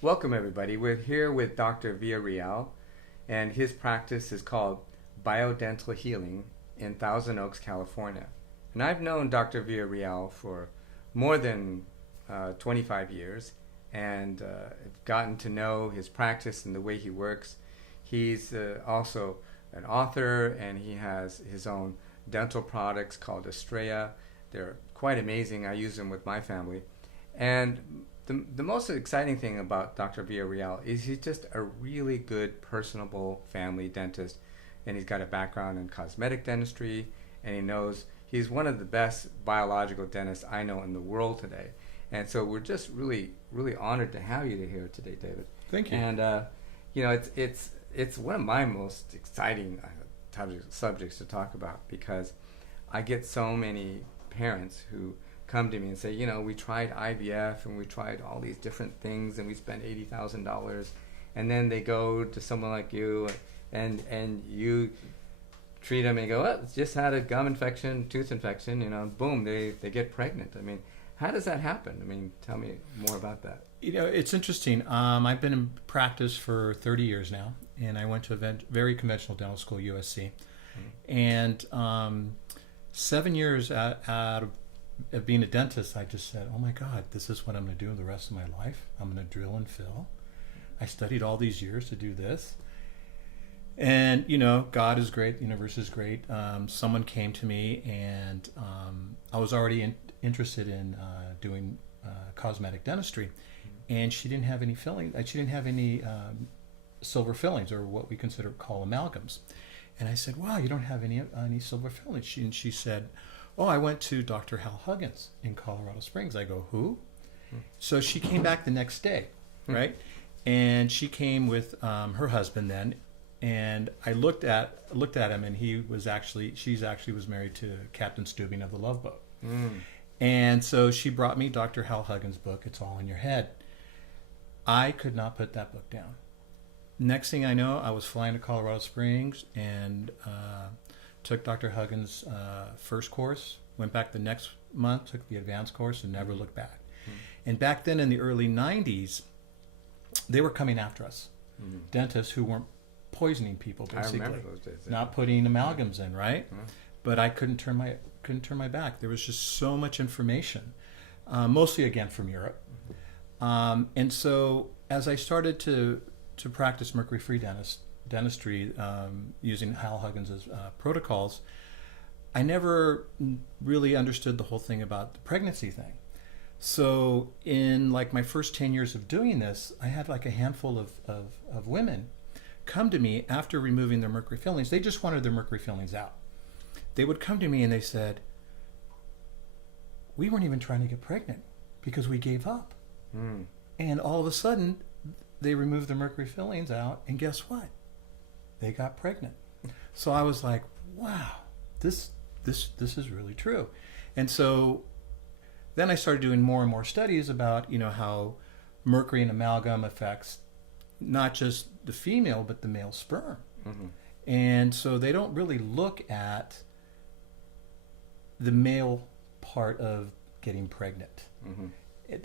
Welcome, everybody. We're here with Dr. Villarreal, and his practice is called Biodental Healing in Thousand Oaks, California. And I've known Dr. Villarreal for more than 25 years, and I've gotten to know his practice and the way he works. He's also an author, and he has his own dental products called Estrella. They're quite amazing. I use them with my family. And the most exciting thing about Dr. Villarreal is he's just a really good, personable family dentist. And he's got a background in cosmetic dentistry, and he's one of the best biological dentists I know in the world today. And so we're just really, really honored to have you here today, David. Thank you. And it's one of my most exciting subjects to talk about, because I get so many parents who come to me and say, we tried IVF and we tried all these different things and we spent $80,000, and then they go to someone like you and you treat them and go, oh, it's just had a gum infection, tooth infection, boom, they get pregnant. I mean, how does that happen? I mean, tell me more about that. It's interesting. I've been in practice for 30 years now, and I went to a very conventional dental school, USC. And 7 years out of being a dentist, I just said, oh my God, this is what I'm going to do the rest of my life. I'm going to drill and fill. I studied all these years to do this. And, God is great, the universe is great. Someone came to me, and I was already interested in doing cosmetic dentistry. And she didn't have any filling. She didn't have any silver fillings, or what we call amalgams. And I said, wow, you don't have any silver fillings. She said, oh, I went to Dr. Hal Huggins in Colorado Springs. I go, who? So she came back the next day, right? And she came with her husband then, and I looked at him, and she's actually was married to Captain Steubing of the Love Boat. And so she brought me Dr. Hal Huggins' book, It's All in Your Head. I could not put that book down. Next thing I know, I was flying to Colorado Springs and took Dr. Huggins' first course, went back the next month, took the advanced course, and never looked back. And back then in the early 90s, they were coming after us, dentists who weren't poisoning people, basically. I remember those days. Yeah. Not putting amalgams in, right? But I couldn't turn my back. There was just so much information, mostly again from Europe. And so as I started to practice mercury-free dentistry using Hal Huggins' protocols, I never really understood the whole thing about the pregnancy thing. So in my first 10 years of doing this, I had a handful of women come to me after removing their mercury fillings. They just wanted their mercury fillings out. They would come to me and they said, we weren't even trying to get pregnant because we gave up. And all of a sudden, they removed the mercury fillings out, and guess what? They got pregnant. So I was like, wow, this is really true. And so then I started doing more and more studies about, how mercury and amalgam affects not just the female, but the male sperm. And so they don't really look at the male part of getting pregnant.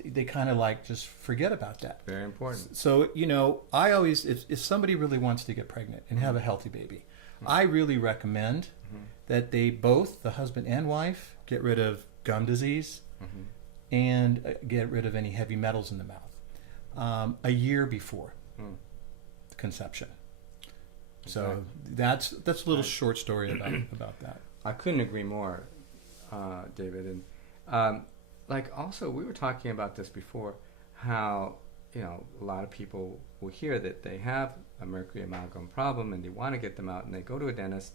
They kind of just forget about that. Very important. So, I always, if somebody really wants to get pregnant and have a healthy baby, I really recommend that they both, the husband and wife, get rid of gum disease and get rid of any heavy metals in the mouth a year before conception. So that's a little short story about that. I couldn't agree more, David. And also, we were talking about this before, how a lot of people will hear that they have a mercury amalgam problem and they want to get them out, and they go to a dentist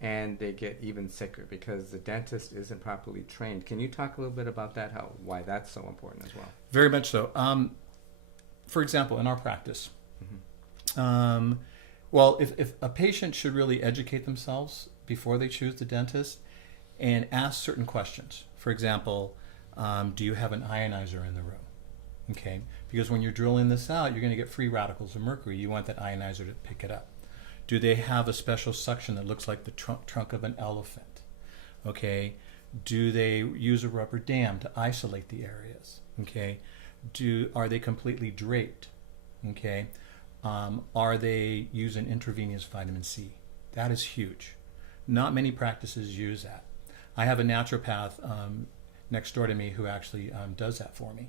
and they get even sicker because the dentist isn't properly trained. Can you talk a little bit about that, why that's so important as well? Very much so. For example, in our practice, if a patient should really educate themselves before they choose the dentist and ask certain questions. For example, do you have an ionizer in the room? Okay, because when you're drilling this out, you're going to get free radicals of mercury. You want that ionizer to pick it up. Do they have a special suction that looks like the trunk of an elephant? Okay, do they use a rubber dam to isolate the areas? Okay, are they completely draped? Okay, are they using intravenous vitamin C? That is huge. Not many practices use that. I have a naturopath next door to me who actually does that for me,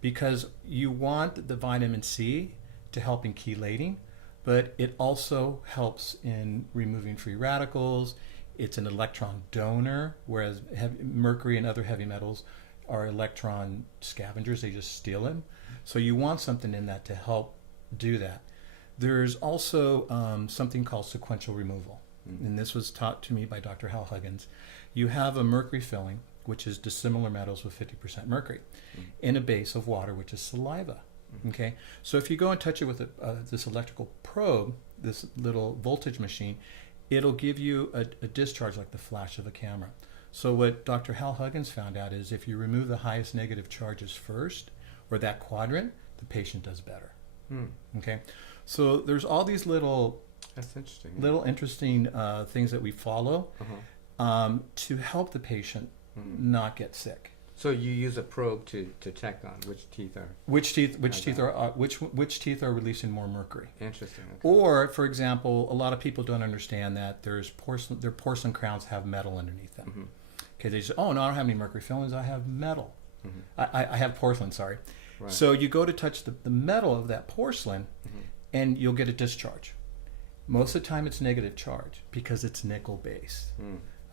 because you want the vitamin C to help in chelating, but it also helps in removing free radicals. It's an electron donor, whereas mercury and other heavy metals are electron scavengers. They just steal them. So you want something in that to help do that. There's also something called sequential removal. And this was taught to me by Dr. Hal Huggins. You have a mercury filling, which is dissimilar metals with 50% mercury, in a base of water, which is saliva. Okay, so if you go and touch it with this electrical probe, this little voltage machine, it'll give you a discharge like the flash of a camera. So what Dr. Hal Huggins found out is if you remove the highest negative charges first, or that quadrant, the patient does better. Okay, so there's all these little That's interesting. little interesting things that we follow to help the patient not get sick. So you use a probe to check on which teeth are Which teeth are releasing more mercury. interesting. Okay. Or, for example, a lot of people don't understand that their porcelain crowns have metal underneath them. Okay, they say, oh no, I don't have any mercury fillings, I have metal. I have porcelain, sorry. Right. So you go to touch the metal of that porcelain and you'll get a discharge. Most of the time it's negative charge because it's nickel based.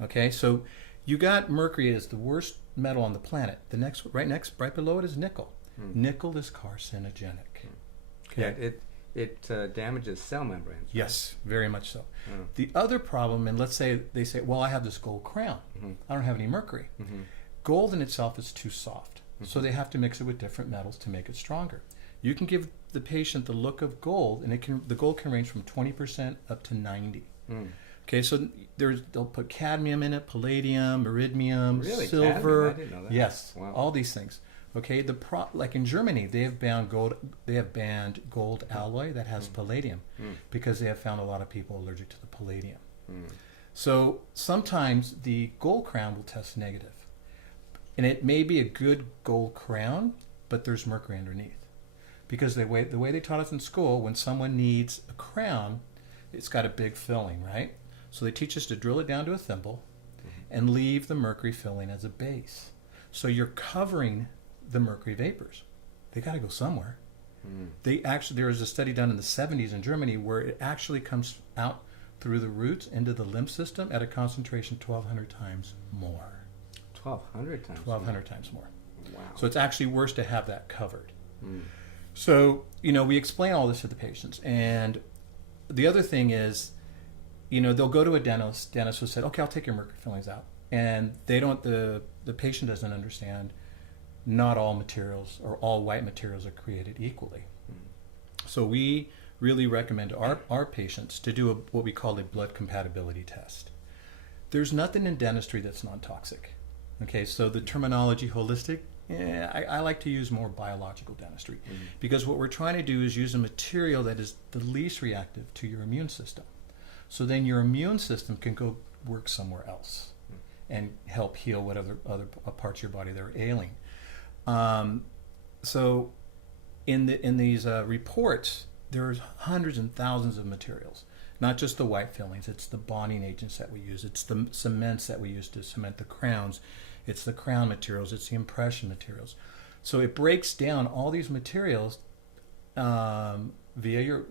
Okay, so you got mercury as the worst metal on the planet. The next, right below it is nickel. Nickel is carcinogenic. Okay. Yeah, it damages cell membranes. Right? Yes, very much so. The other problem, and let's say they say, well, I have this gold crown. I don't have any mercury. Gold in itself is too soft. So they have to mix it with different metals to make it stronger. You can give the patient the look of gold, and the gold can range from 20% up to 90%. Okay, so they'll put cadmium in it, palladium, iridium, Really? silver. Cadmium? I didn't know that. Yes, Wow. all these things. Okay, like in Germany, they have banned gold. They have banned gold alloy that has palladium because they have found a lot of people allergic to the palladium. So sometimes the gold crown will test negative, and it may be a good gold crown, but there's mercury underneath. Because the way they taught us in school, when someone needs a crown, it's got a big filling, right? So they teach us to drill it down to a thimble and leave the mercury filling as a base. So you're covering the mercury vapors. They got to go somewhere. There was a study done in the 70s in Germany where it actually comes out through the roots into the lymph system at a concentration 1,200 times more. 1,200 times. 1,200 times more. Wow. So it's actually worse to have that covered. So, we explain all this to the patients. And the other thing is, they'll go to a dentist who said, okay, I'll take your mercury fillings out. And the patient doesn't understand not all materials or all white materials are created equally. So we really recommend our patients to do what we call a blood compatibility test. There's nothing in dentistry that's non-toxic. Okay, so the terminology holistic, I like to use more biological dentistry because what we're trying to do is use a material that is the least reactive to your immune system. So then your immune system can go work somewhere else and help heal whatever other parts of your body that are ailing. So in these reports, there's hundreds and thousands of materials. Not just the white fillings, it's the bonding agents that we use, it's the cements that we use to cement the crowns, it's the crown materials, it's the impression materials. So it breaks down all these materials via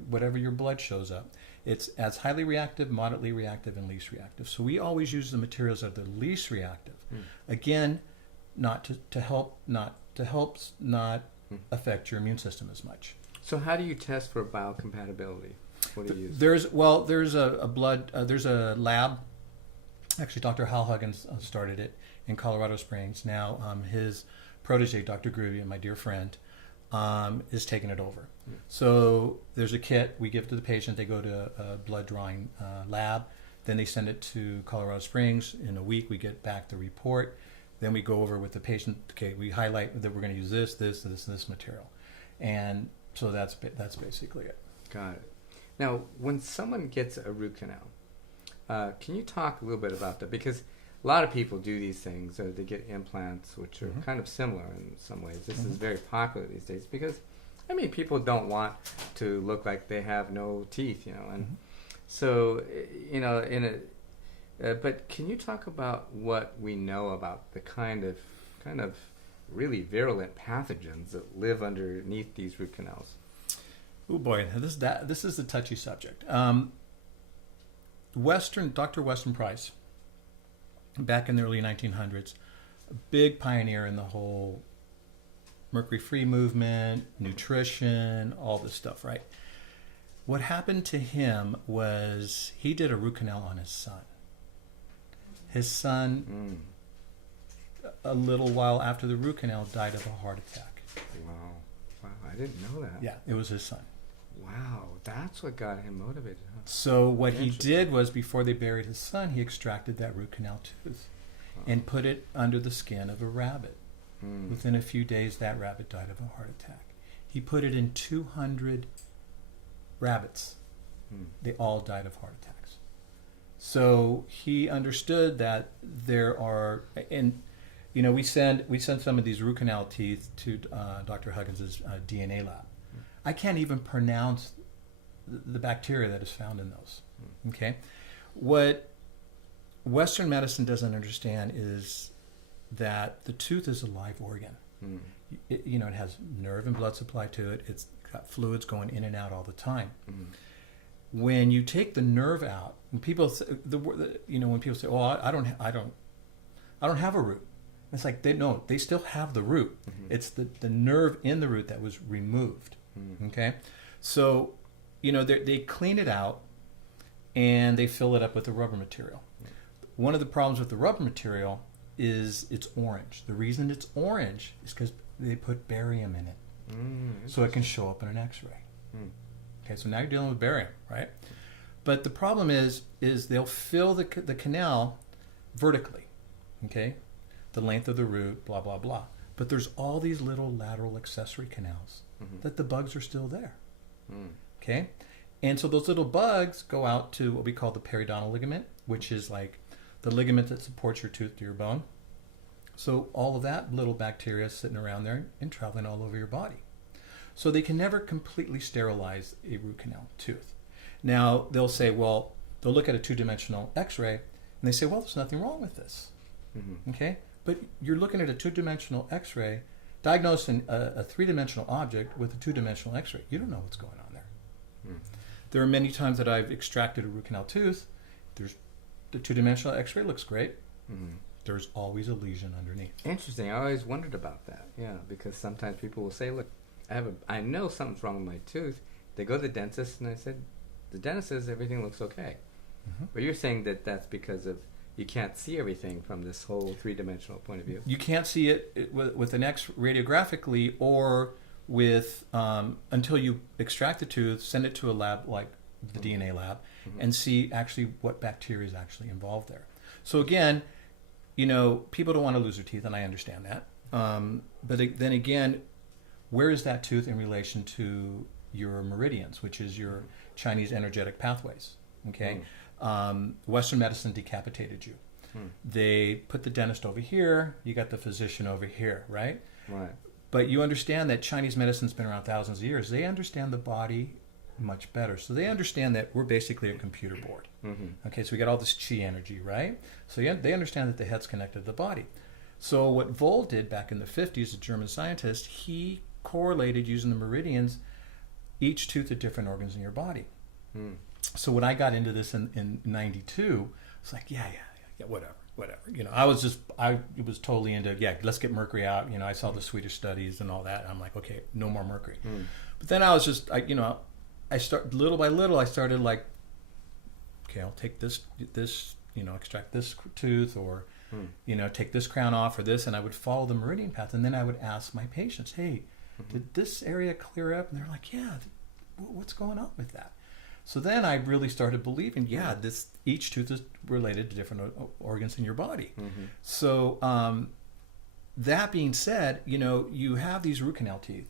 whatever your blood shows up. It's as highly reactive, moderately reactive, and least reactive. So we always use the materials that are the least reactive. Again, not affect your immune system as much. So how do you test for biocompatibility? What do you use? There's a lab. Actually, Dr. Hal Huggins started it in Colorado Springs. Now his protege, Dr. Groovy, and my dear friend, is taking it over. So there's a kit we give to the patient. They go to a blood drawing lab. Then they send it to Colorado Springs. In a week, we get back the report. Then we go over with the patient. Okay, we highlight that we're going to use this material, and so that's basically it. Got it. Now, when someone gets a root canal, can you talk a little bit about that? Because a lot of people do these things. They get implants, which are kind of similar in some ways. This is very popular these days because I mean, people don't want to look like they have no teeth, and Mm-hmm. so but can you talk about what we know about the kind of really virulent pathogens that live underneath these root canals? Oh boy, this is a touchy subject. Dr. Weston Price, back in the early 1900s, a big pioneer in the whole mercury-free movement, nutrition, all this stuff, right? What happened to him was he did a root canal on his son. His son, a little while after the root canal, died of a heart attack. Wow, I didn't know that. Yeah, it was his son. Wow, that's what got him motivated, huh? So what he did was, before they buried his son, he extracted that root canal tooth and put it under the skin of a rabbit. Within a few days, that rabbit died of a heart attack. He put it in 200 rabbits. They all died of heart attacks. So he understood that there are, and we send some of these root canal teeth to Dr. Huggins' DNA lab. I can't even pronounce the bacteria that is found in those. Okay, what Western medicine doesn't understand is that the tooth is a live organ. It has nerve and blood supply to it. It's got fluids going in and out all the time. When you take the nerve out, when people say, when people say, "Oh, I don't have a root," it's like they still have the root. It's the nerve in the root that was removed. Okay, so they clean it out and they fill it up with the rubber material. One of the problems with the rubber material is it's orange. The reason it's orange is because they put barium in it, so it can show up in an X-ray. Okay, so now you're dealing with barium, right? But the problem is they'll fill the canal vertically, okay, the length of the root, blah blah blah. But there's all these little lateral accessory canals that the bugs are still there. Okay, and so those little bugs go out to what we call the periodontal ligament, which is like the ligament that supports your tooth to your bone. So all of that little bacteria is sitting around there and traveling all over your body. So they can never completely sterilize a root canal tooth. Now they'll say, well, they'll look at a two-dimensional X-ray and they say, well, there's nothing wrong with this. Okay, but you're looking at a two-dimensional X-ray, diagnosing a three-dimensional object with a two-dimensional X-ray. You don't know what's going on there. There are many times that I've extracted a root canal tooth. There's the two-dimensional X-ray looks great. There's always a lesion underneath. Interesting. I always wondered about that. Yeah, because sometimes people will say, "Look, I know something's wrong with my tooth." They go to the dentist, and I said, "The dentist says everything looks okay." But you're saying that that's because of you can't see everything from this whole three-dimensional point of view. You can't see it with an X radiographically or with until you extract the tooth, send it to a lab like the DNA lab, and see actually what bacteria is actually involved there. So again, people don't want to lose their teeth, and I understand that. But then again, where is that tooth in relation to your meridians, which is your Chinese energetic pathways? Okay, Western medicine decapitated you. They put the dentist over here, you got the physician over here, right? Right. But you understand that Chinese medicine's been around thousands of years. They understand the body much better. So they understand that we're basically a computer board. Okay, so we got all this chi energy, right? So yeah, they understand that the head's connected to the body. So what Voll did back in the 50s, a German scientist, he correlated using the meridians each tooth to different organs in your body. So when I got into this in 92, it's like, yeah, whatever. I was totally into, let's get mercury out. I saw the Swedish studies and all that. And I'm like, okay, no more mercury. But then I was just, I start little by little. I started like, okay, I'll take this, extract this tooth, or take this crown off or this, and I would follow the meridian path, and then I would ask my patients, hey, did this area clear up? And they're like, yeah, what's going on with that? So then I really started believing, each tooth is related to different organs in your body. So that being said, you have these root canal teeth,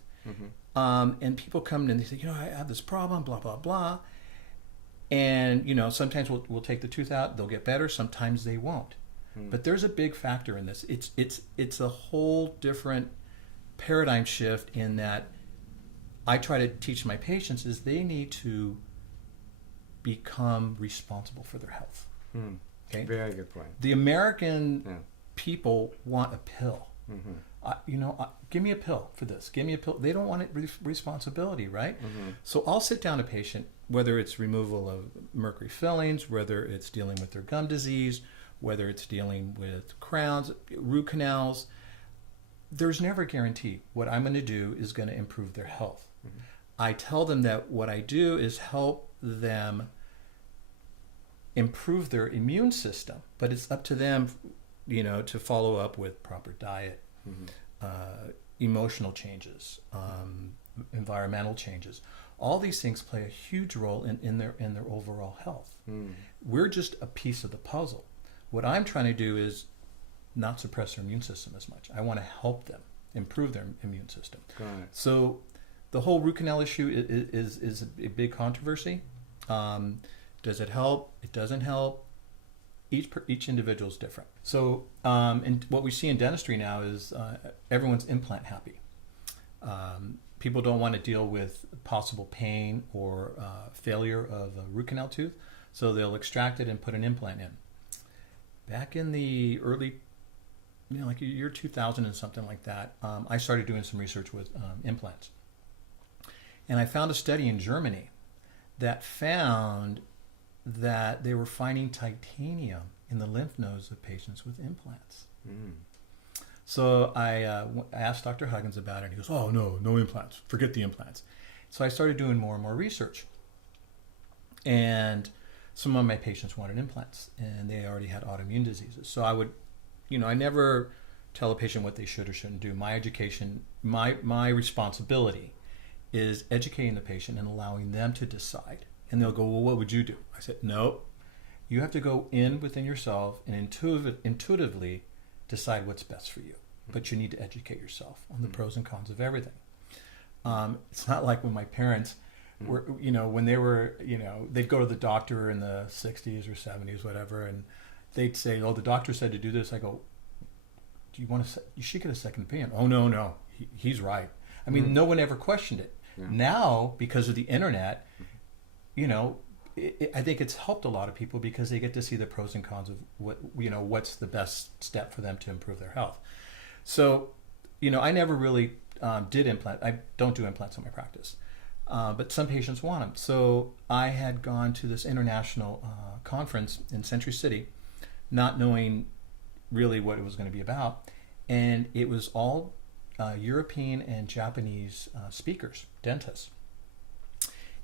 and people come in and they say, I have this problem, blah, blah, blah. And, sometimes we'll take the tooth out, they'll get better, sometimes they won't. But there's a big factor in this. It's a whole different paradigm shift in that I try to teach my patients is they need to become responsible for their health. Okay, very good point. The American people want a pill. Give me a pill for this. Give me a pill. They don't want responsibility, right? So I'll sit down a patient, whether it's removal of mercury fillings, whether it's dealing with their gum disease, whether it's dealing with crowns, root canals. There's never a guarantee. What I'm going to do is going to improve their health. I tell them that what I do is help them improve their immune system, but it's up to them, to follow up with proper diet, emotional changes, environmental changes. All these things play a huge role in their overall health. We're just a piece of the puzzle. What I'm trying to do is not suppress their immune system as much. I want to help them improve their immune system. Got it. So the whole root canal issue is a big controversy. Does it help? It doesn't help. Each individual is different. So and what we see in dentistry now is everyone's implant happy. People don't want to deal with possible pain or failure of a root canal tooth, so they'll extract it and put an implant in. Back in the early, like year 2000 and something like that, I started doing some research with implants. And I found a study in Germany that found that they were finding titanium in the lymph nodes of patients with implants. So I asked Dr. Huggins about it, and he goes, "Oh, no implants. Forget the implants." So I started doing more and more research. And some of my patients wanted implants, and they already had autoimmune diseases. So I would, I never tell a patient what they should or shouldn't do. My education, my responsibility is educating the patient and allowing them to decide. And they'll go, "Well, what would you do?" I said, "No, you have to go within yourself and intuitively decide what's best for you. But you need to educate yourself on the pros and cons of everything." It's not like when my parents were, when they were, they'd go to the doctor in the 60s or 70s, whatever, and they'd say, "Oh, the doctor said to do this." I go, "Do you want to? You should get a second opinion." "Oh, no, he's right." I mean, no one ever questioned it. Yeah. Now, because of the internet, I think it's helped a lot of people because they get to see the pros and cons of what's the best step for them to improve their health. So, I never really did implant. I don't do implants in my practice, but some patients want them. So I had gone to this international conference in Century City, not knowing really what it was going to be about, and it was all European and Japanese speakers, dentists.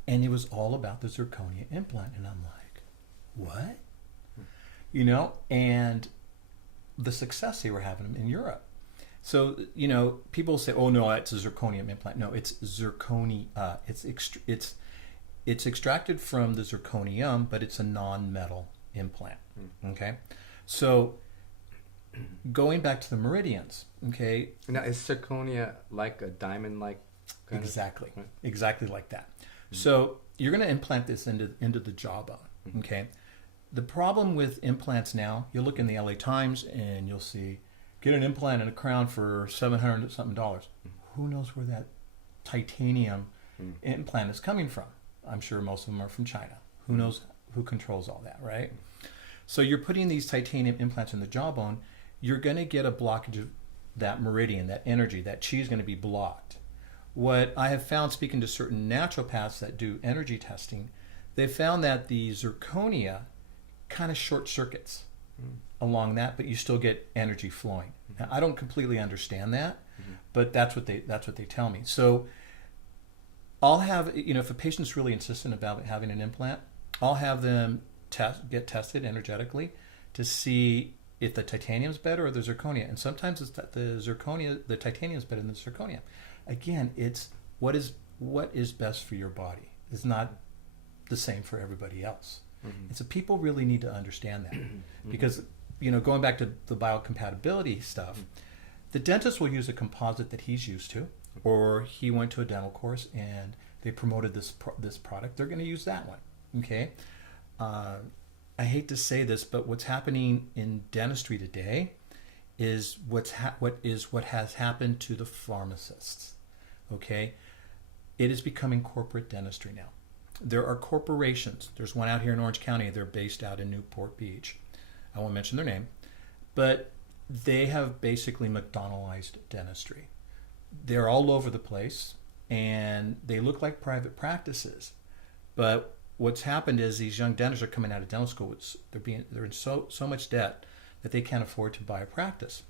And it was all about the zirconia implant. And I'm like, what? And the success they were having in Europe. So, people say, "Oh, no, it's a zirconium implant." No, it's zirconia. It's extracted from the zirconium, but it's a non-metal implant. Okay? So, going back to the meridians, okay? Now, is zirconia like a diamond-like? Exactly. Exactly like that. So you're going to implant this into the jawbone, okay? The problem with implants now, you'll look in the LA Times and you'll see, "Get an implant and a crown for $700 something." Who knows where that titanium implant is coming from? I'm sure most of them are from China. Who knows who controls all that, right? So you're putting these titanium implants in the jawbone, you're going to get a blockage of that meridian, that energy, that chi is going to be blocked. What I have found, speaking to certain naturopaths that do energy testing, they found that the zirconia kind of short circuits along that, but you still get energy flowing. Now, I don't completely understand that, but that's what they tell me. So I'll have, if a patient's really insistent about having an implant, I'll have them get tested energetically to see if the titanium's better or the zirconia. And sometimes it's that the titanium's better than the zirconia. Again, it's what is best for your body. It's not the same for everybody else. And so people really need to understand that. Because, going back to the biocompatibility stuff, the dentist will use a composite that he's used to, or he went to a dental course and they promoted this product. They're going to use that one. Okay? I hate to say this, but what's happening in dentistry today is what has happened to the pharmacists. Okay, it is becoming corporate dentistry now. There are corporations. There's one out here in Orange County. They're based out in Newport Beach. I won't mention their name, but they have basically McDonaldized dentistry. They're all over the place, and they look like private practices. But what's happened is these young dentists are coming out of dental school. They're in so much debt that they can't afford to buy a practice.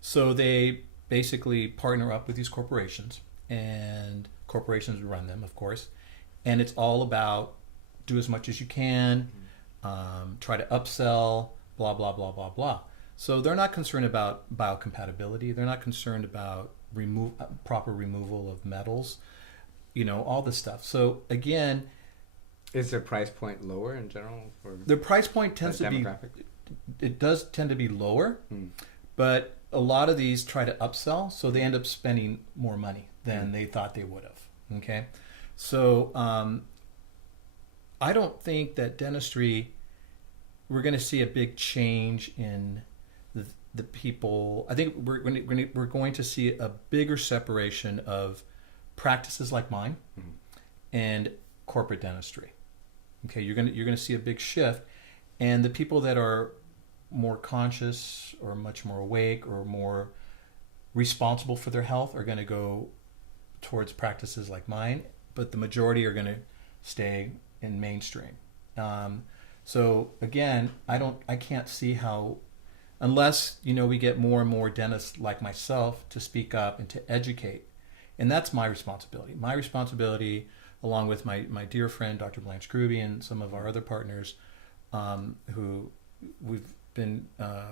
So they basically partner up with these corporations, and corporations run them, of course. And it's all about do as much as you can, try to upsell, blah, blah, blah, blah, blah. So they're not concerned about biocompatibility. They're not concerned about proper removal of metals, all this stuff. So again, is their price point lower in general? The price point tends to be, it does tend to be lower, but a lot of these try to upsell, so they end up spending more money than they thought they would have. Okay, so I don't think that dentistry, we're going to see a big change in the people. I think we're going to see a bigger separation of practices like mine and corporate dentistry. Okay, you're going to see a big shift, and the people that are more conscious or much more awake or more responsible for their health are going to go towards practices like mine, but the majority are going to stay in mainstream. So again, I can't see how, unless we get more and more dentists like myself to speak up and to educate, and that's my responsibility. My responsibility, along with my dear friend Dr. Blanche Gruby and some of our other partners, who we've been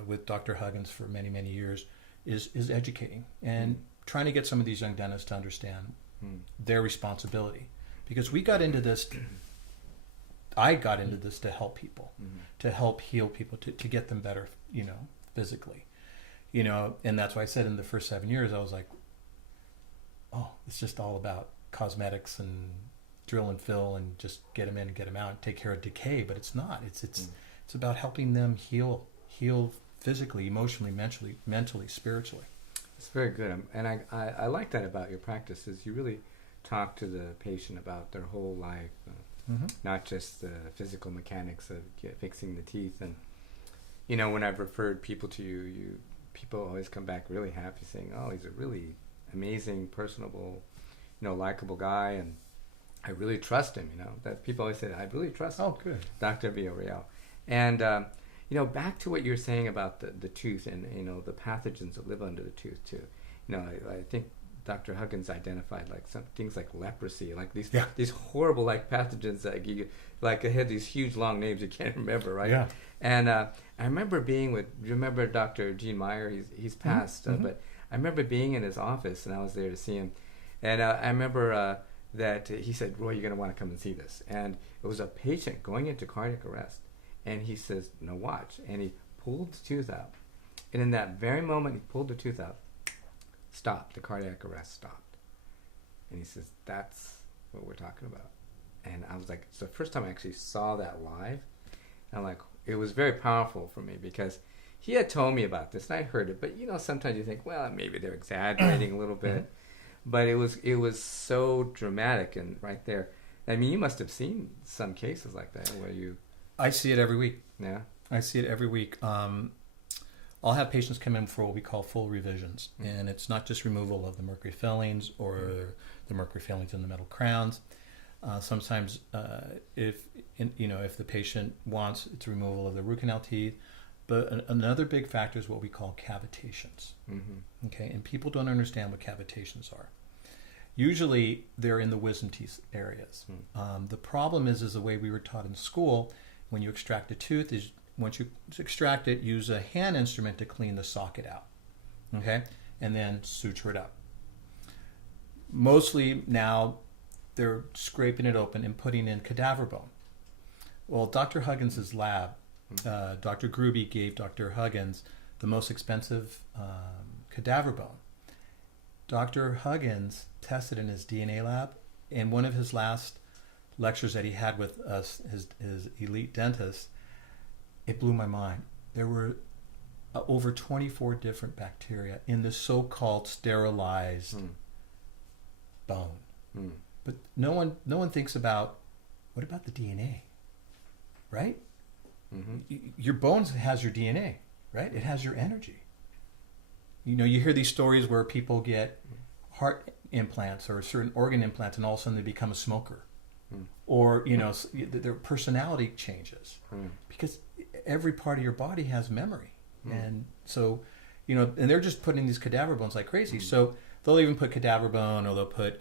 with Dr. Huggins for many, many years, is educating and trying to get some of these young dentists to understand their responsibility. Because I got into this to help people, to help heal people, to get them better, physically. And that's why I said in the first 7 years, I was like, oh, it's just all about cosmetics and drill and fill and just get them in and get them out and take care of decay. But it's not. It's about helping them heal physically, emotionally, mentally, spiritually. It's very good. And I like that about your practice, is you really talk to the patient about their whole life, not just the physical mechanics of fixing the teeth. And when I've referred people to you, people always come back really happy, saying, "Oh, he's a really amazing, personable, likable guy, and I really trust him." That people always say, "I really trust good. Dr. Villarreal." And back to what you were saying about the tooth and the pathogens that live under the tooth too. I think Dr. Huggins identified like some things like leprosy, like these horrible like pathogens that you like. It had these huge long names you can't remember, right? Yeah. And I remember being with. You remember Dr. Gene Meyer? He's passed, but I remember being in his office, and I was there to see him. And I remember that he said, "Roy, you're going to want to come and see this." And it was a patient going into cardiac arrest, and he says, "No, watch." And he pulled the tooth out, and in that very moment he pulled the tooth out, stopped. The cardiac arrest stopped. And he says, "That's what we're talking about." And I was like, it's the first time I actually saw that live. And I'm like, it was very powerful for me, because he had told me about this and I heard it, but sometimes you think, well, maybe they're exaggerating a little bit. But it was so dramatic, and right there. I mean, you must have seen some cases like that where you... I see it every week. Yeah. I see it every week. I'll have patients come in for what we call full revisions, and it's not just removal of the mercury fillings or the mercury fillings in the metal crowns. Sometimes, if the patient wants, it's removal of the root canal teeth. But another big factor is what we call cavitations. Okay, and people don't understand what cavitations are. Usually, they're in the wisdom teeth areas. The problem is the way we were taught in school. When you extract a tooth, is once you extract it, use a hand instrument to clean the socket out, okay, and then suture it up. Mostly now, they're scraping it open and putting in cadaver bone. Well, Dr. Huggins' lab, Dr. Gruby gave Dr. Huggins the most expensive cadaver bone. Dr. Huggins tested in his DNA lab, and one of his last lectures that he had with us, his elite dentists, it blew my mind. There were over 24 different bacteria in the so-called sterilized bone. Mm. But no one thinks about, what about the DNA, right? Mm-hmm. Your bones has your DNA, right? It has your energy. You know, you hear these stories where people get heart implants or certain organ implants, and all of a sudden they become a smoker. Or, you know, their personality changes. Because every part of your body has memory. And so, you know, and they're just putting these cadaver bones like crazy. So they'll even put cadaver bone, or they'll put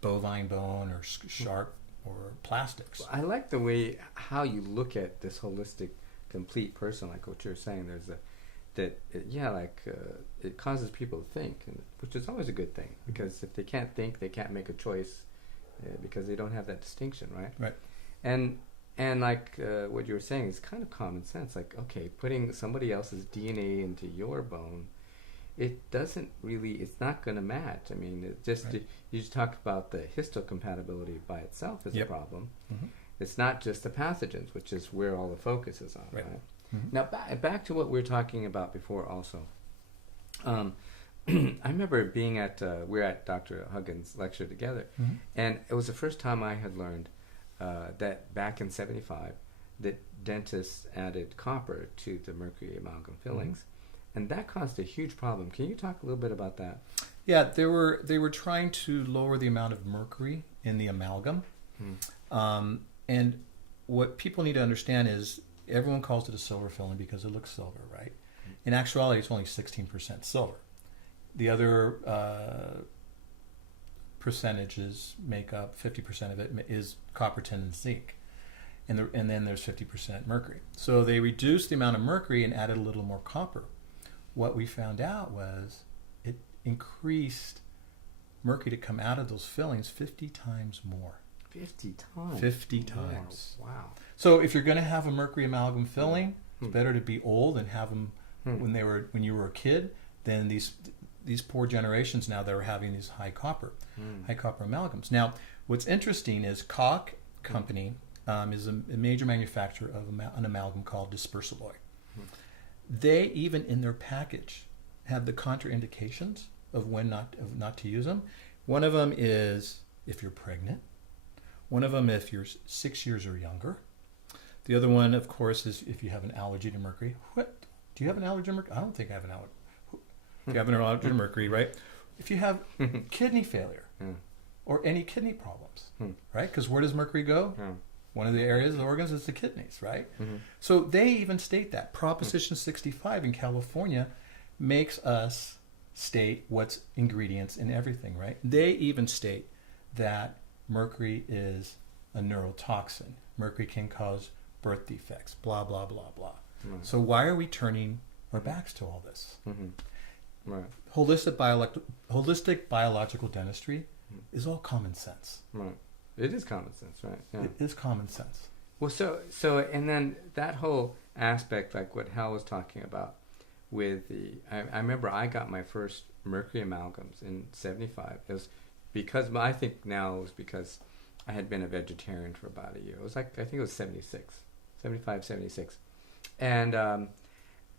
bovine bone, or shark, or plastics. I like the way how you look at this holistic, complete person, like what you're saying. There's it causes people to think, which is always a good thing, because if they can't think, they can't make a choice, because they don't have that distinction, right? Right. And like what you were saying is kind of common sense. Like, okay, putting somebody else's DNA into your bone, it's not going to match. I mean, it just, right. you just talked about the histocompatibility by itself is Yep. a problem. Mm-hmm. It's not just the pathogens, which is where all the focus is on, Right. right? Now, back to what we were talking about before also. I remember being we were at Dr. Huggins' lecture together, and it was the first time I had learned that back in '75, that dentists added copper to the mercury amalgam fillings, and that caused a huge problem. Can you talk a little bit about that? Yeah, they were trying to lower the amount of mercury in the amalgam, and what people need to understand is everyone calls it a silver filling because it looks silver, right? In actuality, it's only 16% silver. The other percentages make up 50% of it is copper, tin, and zinc, and then there's 50% mercury. So they reduced the amount of mercury and added a little more copper. What we found out was it increased mercury to come out of those fillings 50 times more. 50 times. 50 times. Wow. So if you're going to have a mercury amalgam filling, it's better to be old and have them when you were a kid than these poor generations now that are having these high copper amalgams. Now, what's interesting is Koch Company is a major manufacturer of an amalgam called dispersalloy. They even in their package have the contraindications of when not to use them. One of them is if you're pregnant. One of them if you're 6 years or younger. The other one, of course, is if you have an allergy to mercury. What? Do you have an allergy to mercury? I don't think I have an allergy. If you have an allergy to mercury, right? If you have kidney failure or any kidney problems, right? Because where does mercury go? One of the areas of the organs is the kidneys, right? So they even state that. Proposition 65 in California makes us state what's ingredients in everything, right? They even state that mercury is a neurotoxin. Mercury can cause birth defects, blah, blah, blah, blah. So why are we turning our backs to all this? Right. Holistic biological dentistry is all common sense. Right. It is common sense, right? Yeah. It is common sense. Well, so, and then that whole aspect, like what Hal was talking about, with I remember I got my first mercury amalgams in '75. It was because I think now it was because I had been a vegetarian for about a year. It was like I think it was 75, 76, and I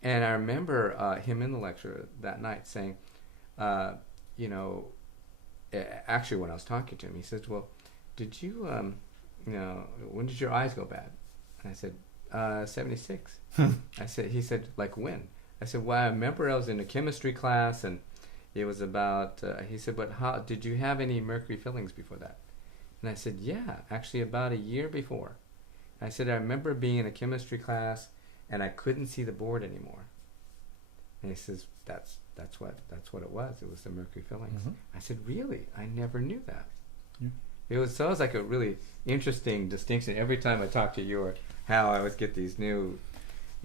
remember him in the lecture that night saying, actually when I was talking to him, he says, "Well, did you when did your eyes go bad?" And I said, 76. He said, like when? I said, well, I remember I was in a chemistry class and it was about, he said, but how, did you have any mercury fillings before that? And I said, yeah, actually about a year before. And I said, I remember being in a chemistry class and I couldn't see the board anymore. And he says, that's what it was. It was the mercury fillings. I said, really? I never knew that. Yeah. It was like a really interesting distinction. Every time I talk to you or Hal, I always get these new,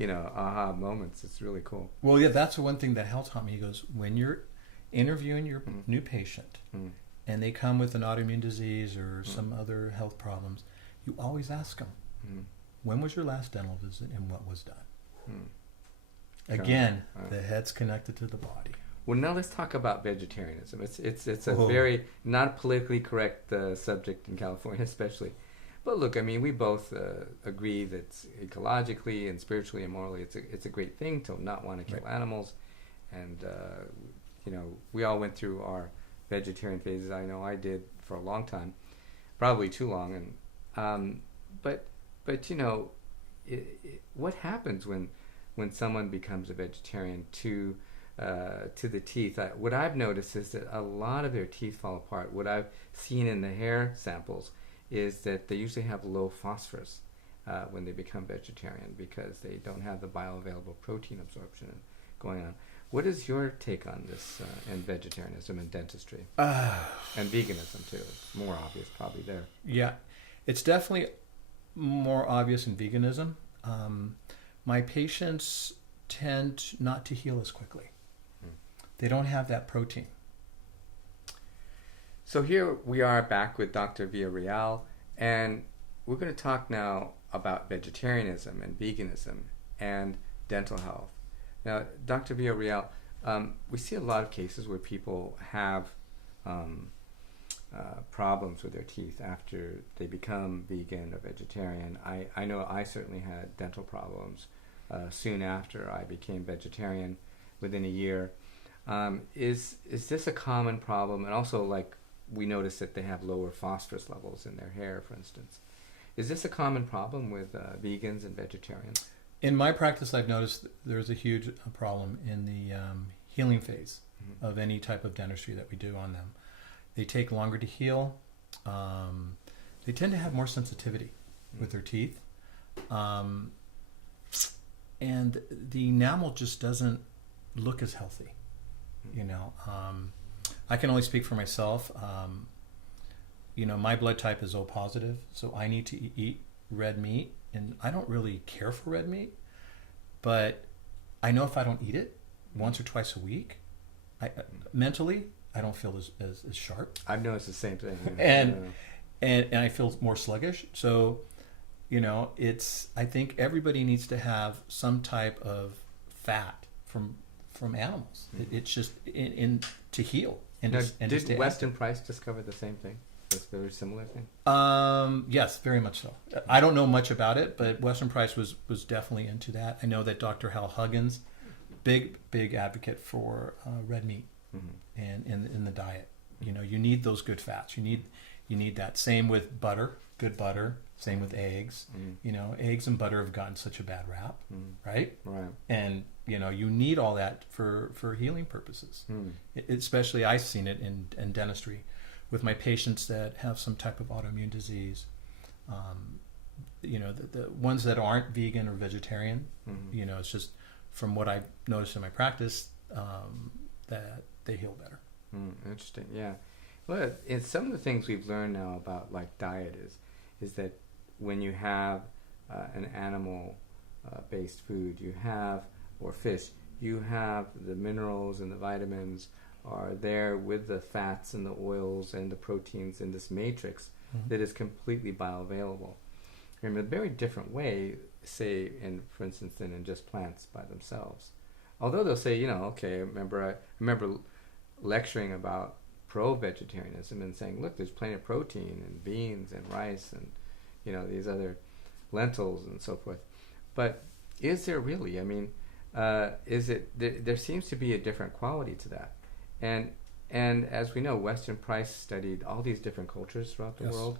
aha moments. It's really cool. Well, yeah, that's the one thing that Hal taught me. He goes, when you're interviewing your new patient and they come with an autoimmune disease or some other health problems, you always ask them, when was your last dental visit and what was done? Again, the head's connected to the body. Well, now let's talk about vegetarianism. It's a very not politically correct subject in California, especially. But look, I mean, we both agree that ecologically and spiritually and morally, it's a great thing to not want to kill animals, and we all went through our vegetarian phases. I know I did for a long time, probably too long. And but what happens when someone becomes a vegetarian to the teeth? What I've noticed is that a lot of their teeth fall apart. What I've seen in the hair samples is that they usually have low phosphorus when they become vegetarian because they don't have the bioavailable protein absorption going on. What is your take on this and vegetarianism and dentistry? And veganism too. It's more obvious probably there. Yeah, it's definitely more obvious in veganism. My patients tend not to heal as quickly. They don't have that protein. So here we are back with Dr. Villarreal, and we're going to talk now about vegetarianism and veganism and dental health. Now, Dr. Villarreal, we see a lot of cases where people have problems with their teeth after they become vegan or vegetarian. I know I certainly had dental problems soon after I became vegetarian, within a year. Is this a common problem? And also, like, we notice that they have lower phosphorus levels in their hair, for instance. Is this a common problem with vegans and vegetarians? In my practice, I've noticed there's a huge problem in the healing phase of any type of dentistry that we do on them. They take longer to heal. They tend to have more sensitivity with their teeth. And the enamel just doesn't look as healthy. I can only speak for myself. My blood type is O positive, so I need to eat red meat, and I don't really care for red meat, but I know if I don't eat it once or twice a week, mentally I don't feel as sharp. I've noticed the same thing. And I feel more sluggish. So, I think everybody needs to have some type of fat from animals. It's just to heal. Did Weston Price discover the same thing? This very similar thing? Yes, very much so. I don't know much about it, but Weston Price was definitely into that. I know that Dr. Hal Huggins, big advocate for red meat and in the diet. You need those good fats. You need that. Same with butter, good butter. Same with eggs. Eggs and butter have gotten such a bad rap, right? Right. And you need all that for healing purposes. Especially, I've seen it in dentistry with my patients that have some type of autoimmune disease. The ones that aren't vegan or vegetarian, it's just from what I've noticed in my practice that they heal better. Interesting. Yeah. Well, it's some of the things we've learned now about like diet is that when you have an animal based food, or fish, you have the minerals and the vitamins are there with the fats and the oils and the proteins in this matrix that is completely bioavailable in a very different way, say, for instance, than in just plants by themselves. Although they'll say, okay, I remember lecturing about pro-vegetarianism and saying, look, there's plenty of protein in beans and rice and these other lentils and so forth. But is there really? I mean, there seems to be a different quality to that. And as we know, Weston Price studied all these different cultures throughout the world,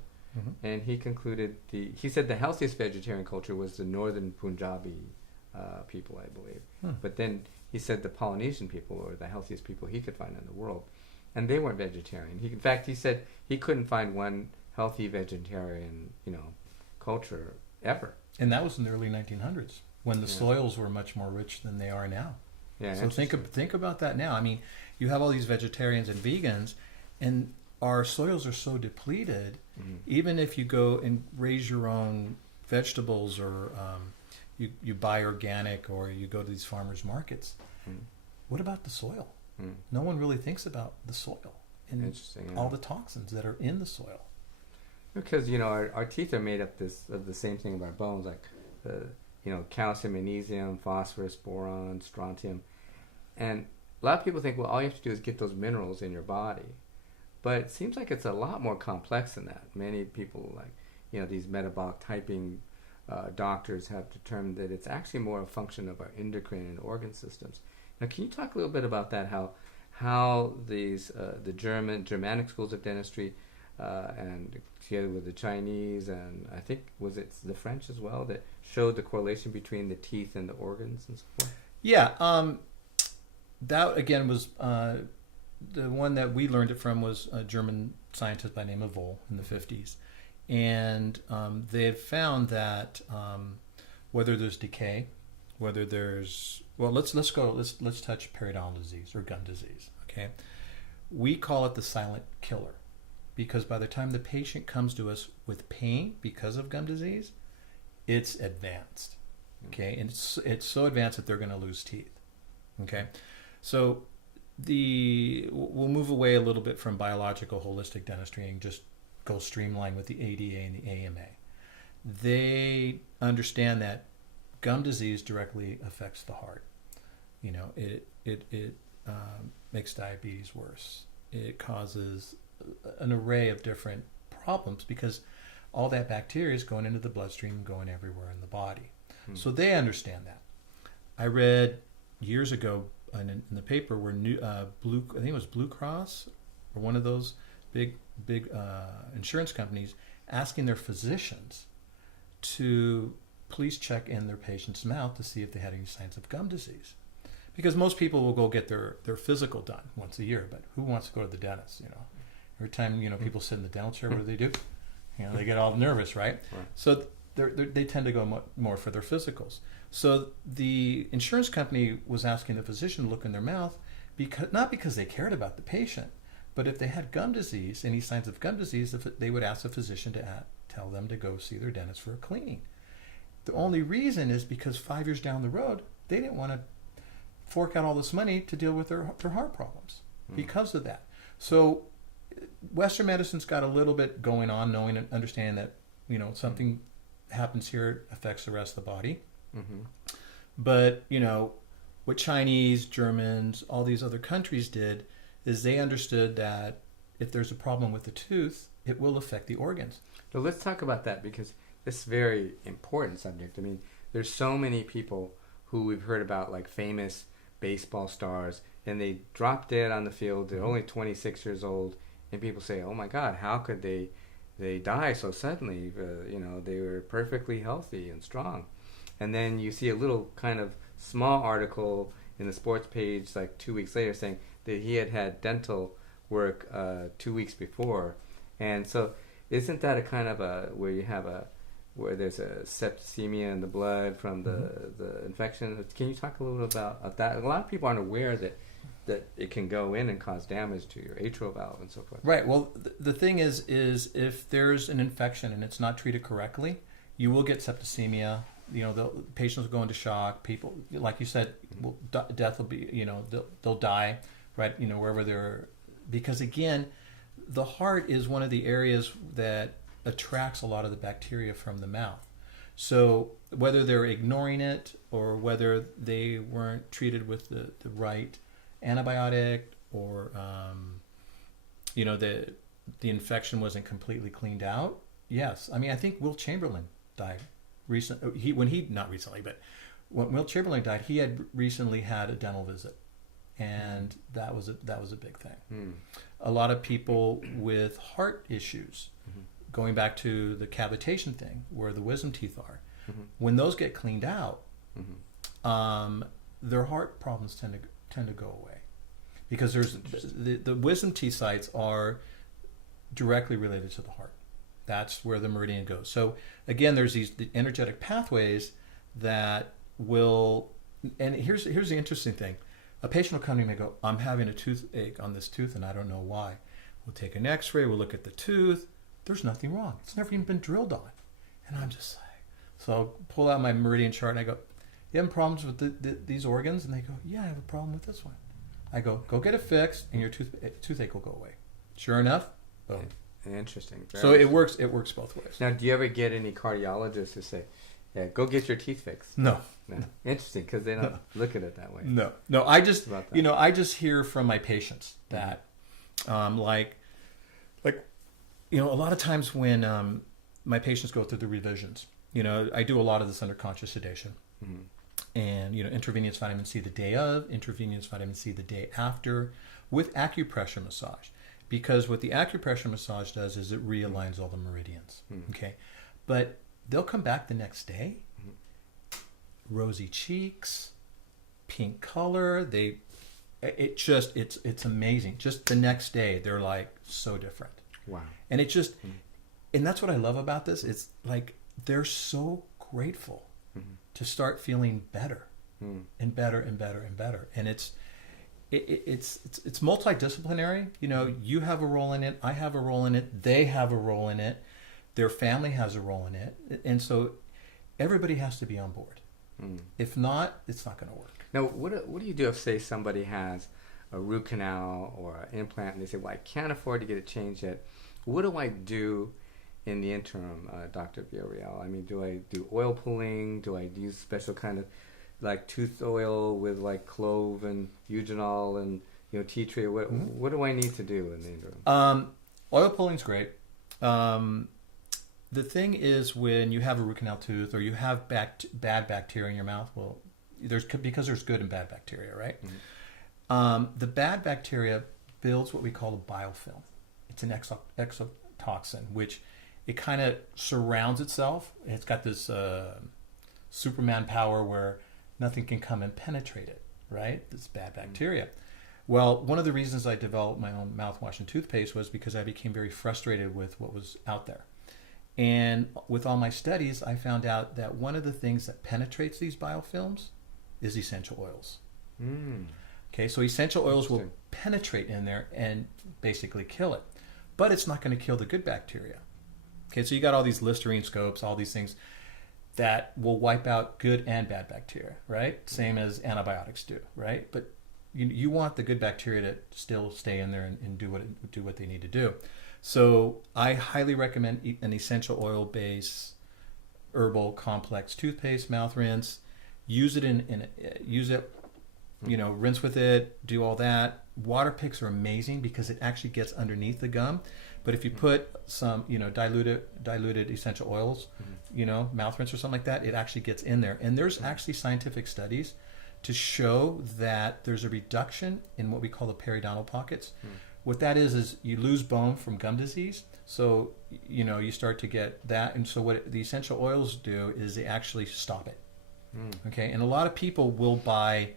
and he concluded he said the healthiest vegetarian culture was the northern Punjabi people, I believe. But then he said the Polynesian people were the healthiest people he could find in the world, and they weren't vegetarian. In fact, he said he couldn't find one healthy vegetarian, culture ever. And that was in the early 1900s when the soils were much more rich than they are now. Yeah. So think about that now. I mean, you have all these vegetarians and vegans, and our soils are so depleted. Even if you go and raise your own vegetables, or you buy organic, or you go to these farmers markets, what about the soil? No one really thinks about the soil and all the toxins that are in the soil. Because our teeth are made up of the same thing of our bones, like calcium, magnesium, phosphorus, boron, strontium, and a lot of people think, well, all you have to do is get those minerals in your body, but it seems like it's a lot more complex than that. Many people, like these metabolic typing doctors, have determined that it's actually more a function of our endocrine and organ systems. Now, can you talk a little bit about that? How how these the Germanic schools of dentistry and together with the Chinese, and I think was it the French as well, that showed the correlation between the teeth and the organs and so forth? Yeah, that again was the one that we learned it from was a German scientist by the name of Voll in the 50s, and they had found that whether there's decay, whether there's let's touch periodontal disease or gum disease. Okay, we call it the silent killer, because by the time the patient comes to us with pain because of gum disease, it's advanced. Okay, and it's so advanced that they're going to lose teeth. Okay, so we'll move away a little bit from biological holistic dentistry and just go streamline with the ADA and the AMA. They understand that gum disease directly affects the heart. You know, it makes diabetes worse. It causes an array of different problems because all that bacteria is going into the bloodstream and going everywhere in the body. So they understand that. I read years ago in the paper where I think it was Blue Cross or one of those big insurance companies asking their physicians to please check in their patient's mouth to see if they had any signs of gum disease. Because most people will go get their physical done once a year, but who wants to go to the dentist? You know, every time people sit in the dental chair, what do? They get all nervous, right? So they tend to go more for their physicals. So the insurance company was asking the physician to look in their mouth, not because they cared about the patient, but if they had gum disease, any signs of gum disease, they would ask the physician to tell them to go see their dentist for a cleaning. The only reason is because 5 years down the road, they didn't want to fork out all this money to deal with their heart problems because of that. So Western medicine's got a little bit going on, knowing and understanding that something happens here affects the rest of the body. But what Chinese, Germans, all these other countries did is they understood that if there's a problem with the tooth, it will affect the organs. So let's talk about that, because this is a very important subject. I mean, there's so many people who we've heard about, like famous baseball stars, and they drop dead on the field. They're only 26 years old, and people say, "Oh my God, how could they die so suddenly? They were perfectly healthy and strong." And then you see a little kind of small article in the sports page like 2 weeks later saying that he had dental work 2 weeks before. And so isn't that a kind of where there's a septicemia in the blood from the infection? Can you talk a little bit about that? A lot of people aren't aware that it can go in and cause damage to your atrial valve and so forth. Right. Well, the thing is if there's an infection and it's not treated correctly, you will get septicemia. The patients will go into shock. People, like you said, death will be, they'll die, right? Wherever they're, because again, the heart is one of the areas that attracts a lot of the bacteria from the mouth. So whether they're ignoring it or whether they weren't treated with the right antibiotic, or the infection wasn't completely cleaned out. Yes, I mean, I think Will Chamberlain died when Will Chamberlain died, he had recently had a dental visit, and that was a big thing. A lot of people with heart issues, going back to the cavitation thing, where the wisdom teeth are, when those get cleaned out, their heart problems tend to go away, because there's the wisdom teeth sites are directly related to the heart. That's where the meridian goes. So again, there's the energetic pathways that will, and here's the interesting thing. A patient will come to me and go, "I'm having a toothache on this tooth and I don't know why." We'll take an x-ray, we'll look at the tooth. There's nothing wrong. It's never even been drilled on. And I'm just like, so I'll pull out my meridian chart and I go, "You having problems with these organs?" And they go, "Yeah, I have a problem with this one." I go get it fixed and your toothache will go away. Sure enough, boom. Interesting. So it works both ways. Now, do you ever get any cardiologists who say, "Yeah, go get your teeth fixed"? No. Interesting, because they don't look at it that way. No. I just I just hear from my patients that like a lot of times when my patients go through the revisions, I do a lot of this under conscious sedation. and intravenous vitamin C the day of, intravenous vitamin C the day after, with acupressure massage. Because what the acupressure massage does is it realigns all the meridians. Okay, but they'll come back the next day, rosy cheeks, pink color. It's amazing. Just the next day, they're like so different. Wow. And and that's what I love about this. It's like they're so grateful to start feeling better and better and better and better. And it's multidisciplinary. You have a role in it. I have a role in it. They have a role in it. Their family has a role in it. And so everybody has to be on board. If not, it's not going to work. Now, what do you do if, say, somebody has a root canal or an implant and they say, well, I can't afford to get it changed yet. What do I do in the interim, Dr. Villarreal? I mean, do I do oil pulling? Do I use special kind of like tooth oil with like clove and eugenol and tea tree? What do I need to do in the interim? Oil pulling's great. The thing is, when you have a root canal tooth or you have bad bacteria in your mouth, well, because there's good and bad bacteria, right? The bad bacteria builds what we call a biofilm. It's an exotoxin, which it kind of surrounds itself. It's got this Superman power where nothing can come and penetrate it, right? This bad bacteria. Well, one of the reasons I developed my own mouthwash and toothpaste was because I became very frustrated with what was out there. And with all my studies, I found out that one of the things that penetrates these biofilms is essential oils. Okay, so essential oils will penetrate in there and basically kill it. But it's not going to kill the good bacteria. Okay, so you got all these Listerine scopes, all these things that will wipe out good and bad bacteria, right? Same as antibiotics do, right? But you want the good bacteria to still stay in there and do what they need to do. So I highly recommend an essential oil based herbal complex toothpaste, mouth rinse. Use it rinse with it, do all that. Water picks are amazing because it actually gets underneath the gum. But if you put some, diluted essential oils, mouth rinse or something like that, it actually gets in there. And there's actually scientific studies to show that there's a reduction in what we call the periodontal pockets. What that is you lose bone from gum disease. So, you start to get that. And so what the essential oils do is they actually stop it. Okay. And a lot of people will buy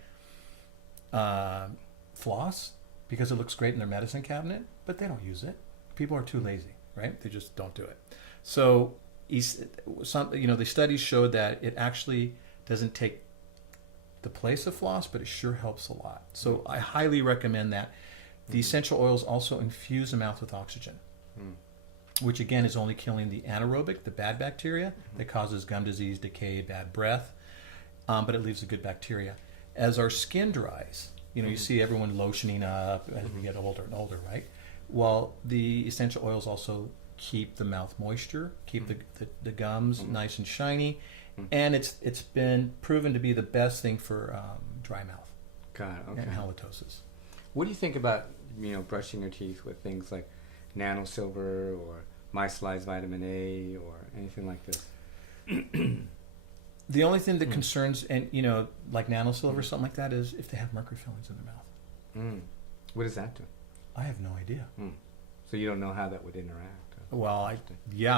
floss because it looks great in their medicine cabinet, but they don't use it. People are too lazy, right? They just don't do it. So the studies showed that it actually doesn't take the place of floss, but it sure helps a lot. So I highly recommend that. The essential oils also infuse the mouth with oxygen, which again is only killing the anaerobic, the bad bacteria that causes gum disease, decay, bad breath, but it leaves the good bacteria. As our skin dries, you see everyone lotioning up as we get older and older, right? Well, the essential oils also keep the mouth moisture, keep the gums nice and shiny, and it's been proven to be the best thing for dry mouth and halitosis. What do you think about brushing your teeth with things like nanosilver or micellized vitamin A or anything like this? The only thing that concerns, and like nanosilver or something like that, is if they have mercury fillings in their mouth. What does that do? I have no idea. So you don't know how that would interact? Well, I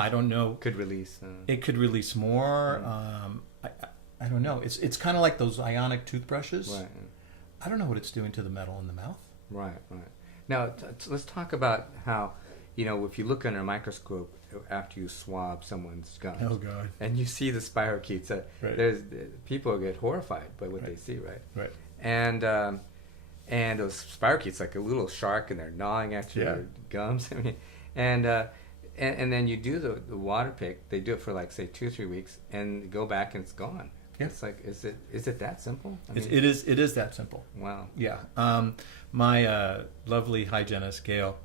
don't know. Could release. It could release more. I don't know. It's kind of like those ionic toothbrushes. Right. I don't know what it's doing to the metal in the mouth. Right. Now, let's talk about how, if you look under a microscope after you swab someone's gums. Oh, God. And you see the spirochetes. There's people get horrified by what they see, right? Right. And those spirochetes, like a little shark, and they're gnawing at your gums. I mean, and then you do the water pick. They do it for like, say, 2 or 3 weeks, and go back and it's gone. Yeah. It's like, is it that simple? I mean, it is that simple. Wow. Yeah. My lovely hygienist, Gail,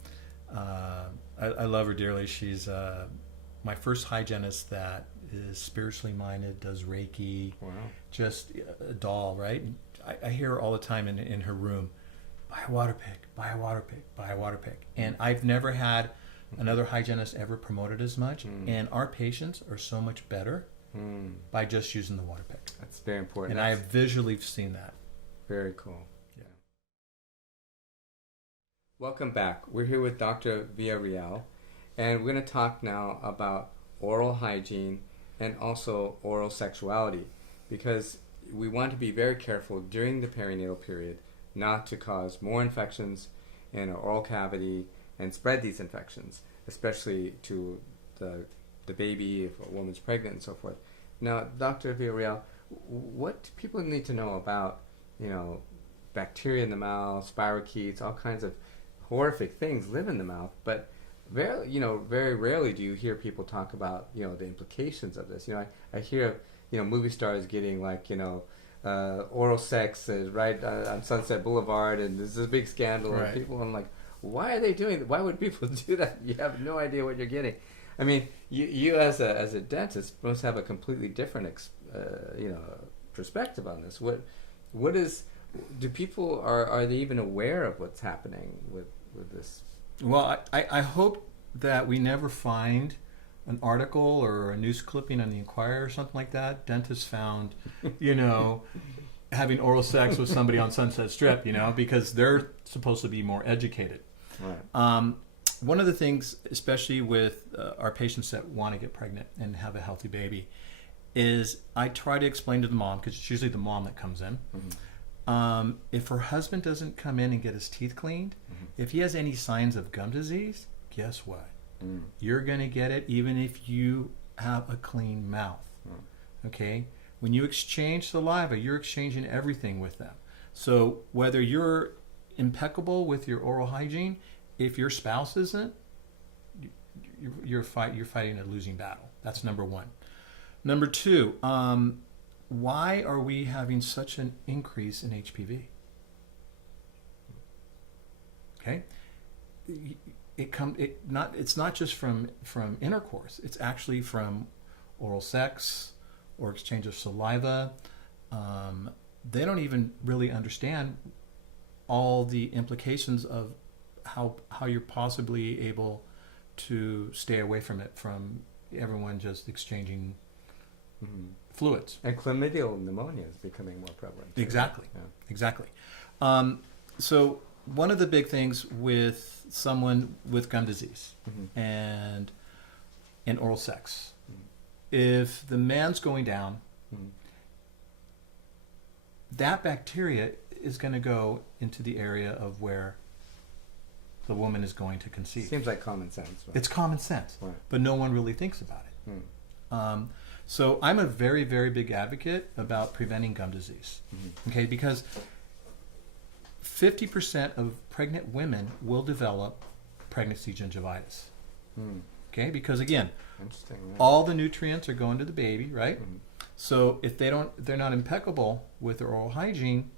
I love her dearly. She's my first hygienist that is spiritually minded, does Reiki. Wow. Just a doll, right? I hear her all the time in her room, buy a water pick, buy a water pick, buy a water pick. And I've never had another hygienist ever promote it as much. And our patients are so much better by just using the water pick. That's very important. And I have visually seen that. Very cool. Yeah. Welcome back. We're here with Dr. Villarreal, and we're going to talk now about oral hygiene and also oral sexuality, because we want to be very careful during the perinatal period not to cause more infections in our oral cavity and spread these infections, especially to the baby if a woman's pregnant and so forth. Now, Dr. Villarreal, what do people need to know about, bacteria in the mouth, spirochetes, all kinds of horrific things live in the mouth, but very rarely do you hear people talk about, the implications of this. I hear of, movie stars getting oral sex right on Sunset Boulevard, and there's this big scandal, right. And people, I'm like, why are they doing that? Why would people do that? You have no idea what you're getting. I mean, you as a dentist must have a completely different, perspective on this. What is? Do people are they even aware of what's happening with this? Well, I hope that we never find an article or a news clipping on the Inquirer or something like that. Dentists found, having oral sex with somebody on Sunset Strip, because they're supposed to be more educated. Right. One of the things, especially with our patients that want to get pregnant and have a healthy baby, is I try to explain to the mom, because it's usually the mom that comes in, if her husband doesn't come in and get his teeth cleaned, if he has any signs of gum disease, guess what? You're going to get it even if you have a clean mouth. Okay? When you exchange saliva, you're exchanging everything with them. So whether you're impeccable with your oral hygiene, if your spouse isn't, you're fighting a losing battle. That's number one. Number two, why are we having such an increase in HPV? Okay, it's not just from intercourse. It's actually from oral sex or exchange of saliva. They don't even really understand all the implications of how you're possibly able to stay away from it, from everyone just exchanging fluids. And chlamydial pneumonia is becoming more prevalent. Exactly. Yeah. Exactly. So one of the big things with someone with gum disease and oral sex, if the man's going down, that bacteria is going to go into the area of where the woman is going to conceive. Seems like common sense. Right? It's common sense, right. But no one really thinks about it. So I'm a very, very big advocate about preventing gum disease. Okay, because 50% of pregnant women will develop pregnancy gingivitis. Okay, because again, all the nutrients are going to the baby, right? So if they're not impeccable with their oral hygiene,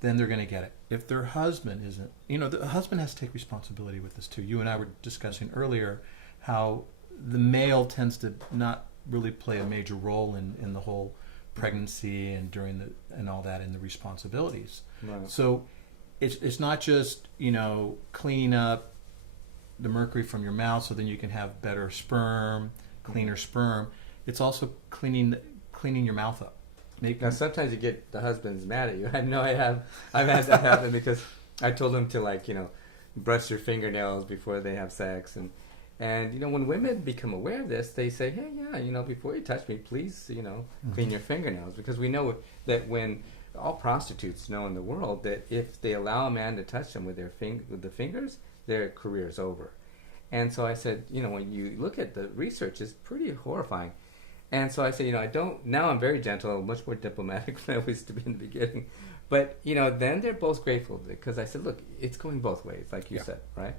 then they're going to get it. If their husband isn't, the husband has to take responsibility with this too. You and I were discussing earlier how the male tends to not really play a major role in the whole pregnancy and and all that, in the responsibilities. Right. So it's not just cleaning up the mercury from your mouth so then you can have better sperm, cleaner sperm. It's also cleaning your mouth up. Now sometimes you get the husbands mad at you. I know I've had that happen because I told them to brush your fingernails before they have sex, and when women become aware of this, they say, hey, yeah, before you touch me, please, clean your fingernails, because we know that when all prostitutes know in the world that if they allow a man to touch them with the fingers, their career is over. And so I said, when you look at the research, it's pretty horrifying. And so I said, now I'm very gentle, much more diplomatic than I used to be in the beginning. But, then they're both grateful, because I said, look, it's going both ways, like you said, right?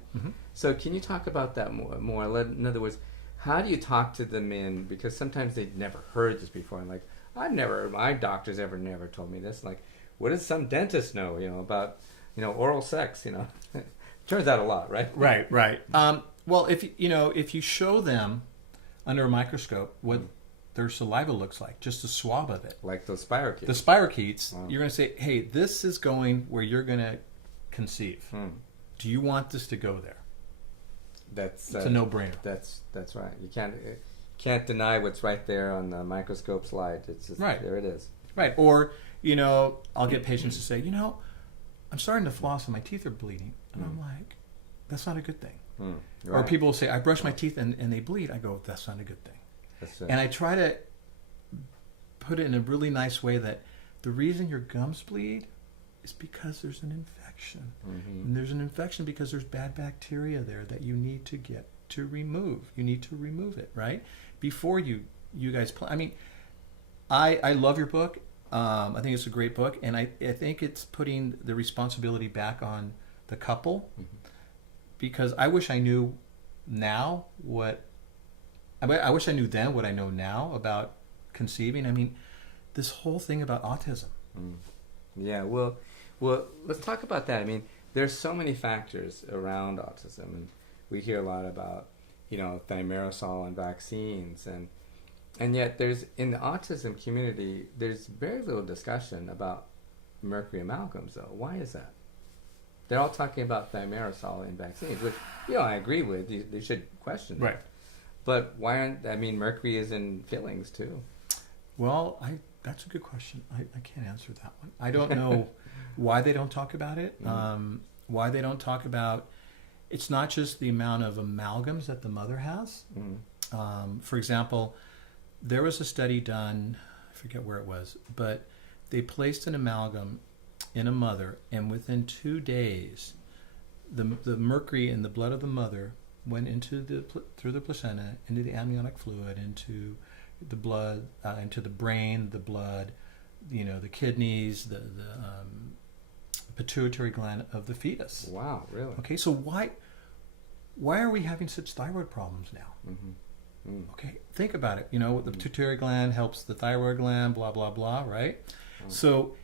So can you talk about that more? In other words, how do you talk to the men? Because sometimes they've never heard this before. And my doctor's never told me this. Like, what does some dentist know, about, oral sex, Turns out a lot, right? Right. Well, if you show them under a microscope what their saliva looks like, just a swab of it. Like those spirochetes. The spirochetes, you're going to say, hey, this is going where you're going to conceive. Do you want this to go there? It's a no-brainer. That's right. You can't deny what's right there on the microscope slide. It's just, Right. there it is. Right. Or, I'll get patients to say, I'm starting to floss and my teeth are bleeding. And I'm like, that's not a good thing. Right. Or people will say, I brush my teeth and they bleed. I go, that's not a good thing. That's it. And I try to put it in a really nice way that the reason your gums bleed is because there's an infection. And there's an infection because there's bad bacteria there that you need to get to remove. You need to remove it, right? Before you guys play. I mean, I love your book. I think it's a great book, and I think it's putting the responsibility back on the couple, because I wish I knew now I wish I knew then what I know now about conceiving. I mean, this whole thing about autism. Yeah, well, let's talk about that. I mean, there's so many factors around autism, and we hear a lot about, thimerosal and vaccines, and yet there's, in the autism community, there's very little discussion about mercury amalgams, though. Why is that? They're all talking about thimerosal and vaccines, which, I agree with. They should question that. Right. But why aren't, mercury is in fillings, too. Well, that's a good question. I can't answer that one. I don't know why they don't talk about it. Why they don't talk about, it's not just the amount of amalgams that the mother has. For example, there was a study done, I forget where it was, but they placed an amalgam in a mother, and within 2 days, the mercury in the blood of the mother went into through the placenta, into the amniotic fluid, into the blood, into the brain, the blood, the kidneys, the pituitary gland of the fetus. Wow, really? Okay, so why are we having such thyroid problems now? Okay, think about it. The pituitary gland helps the thyroid gland, blah blah blah, right? So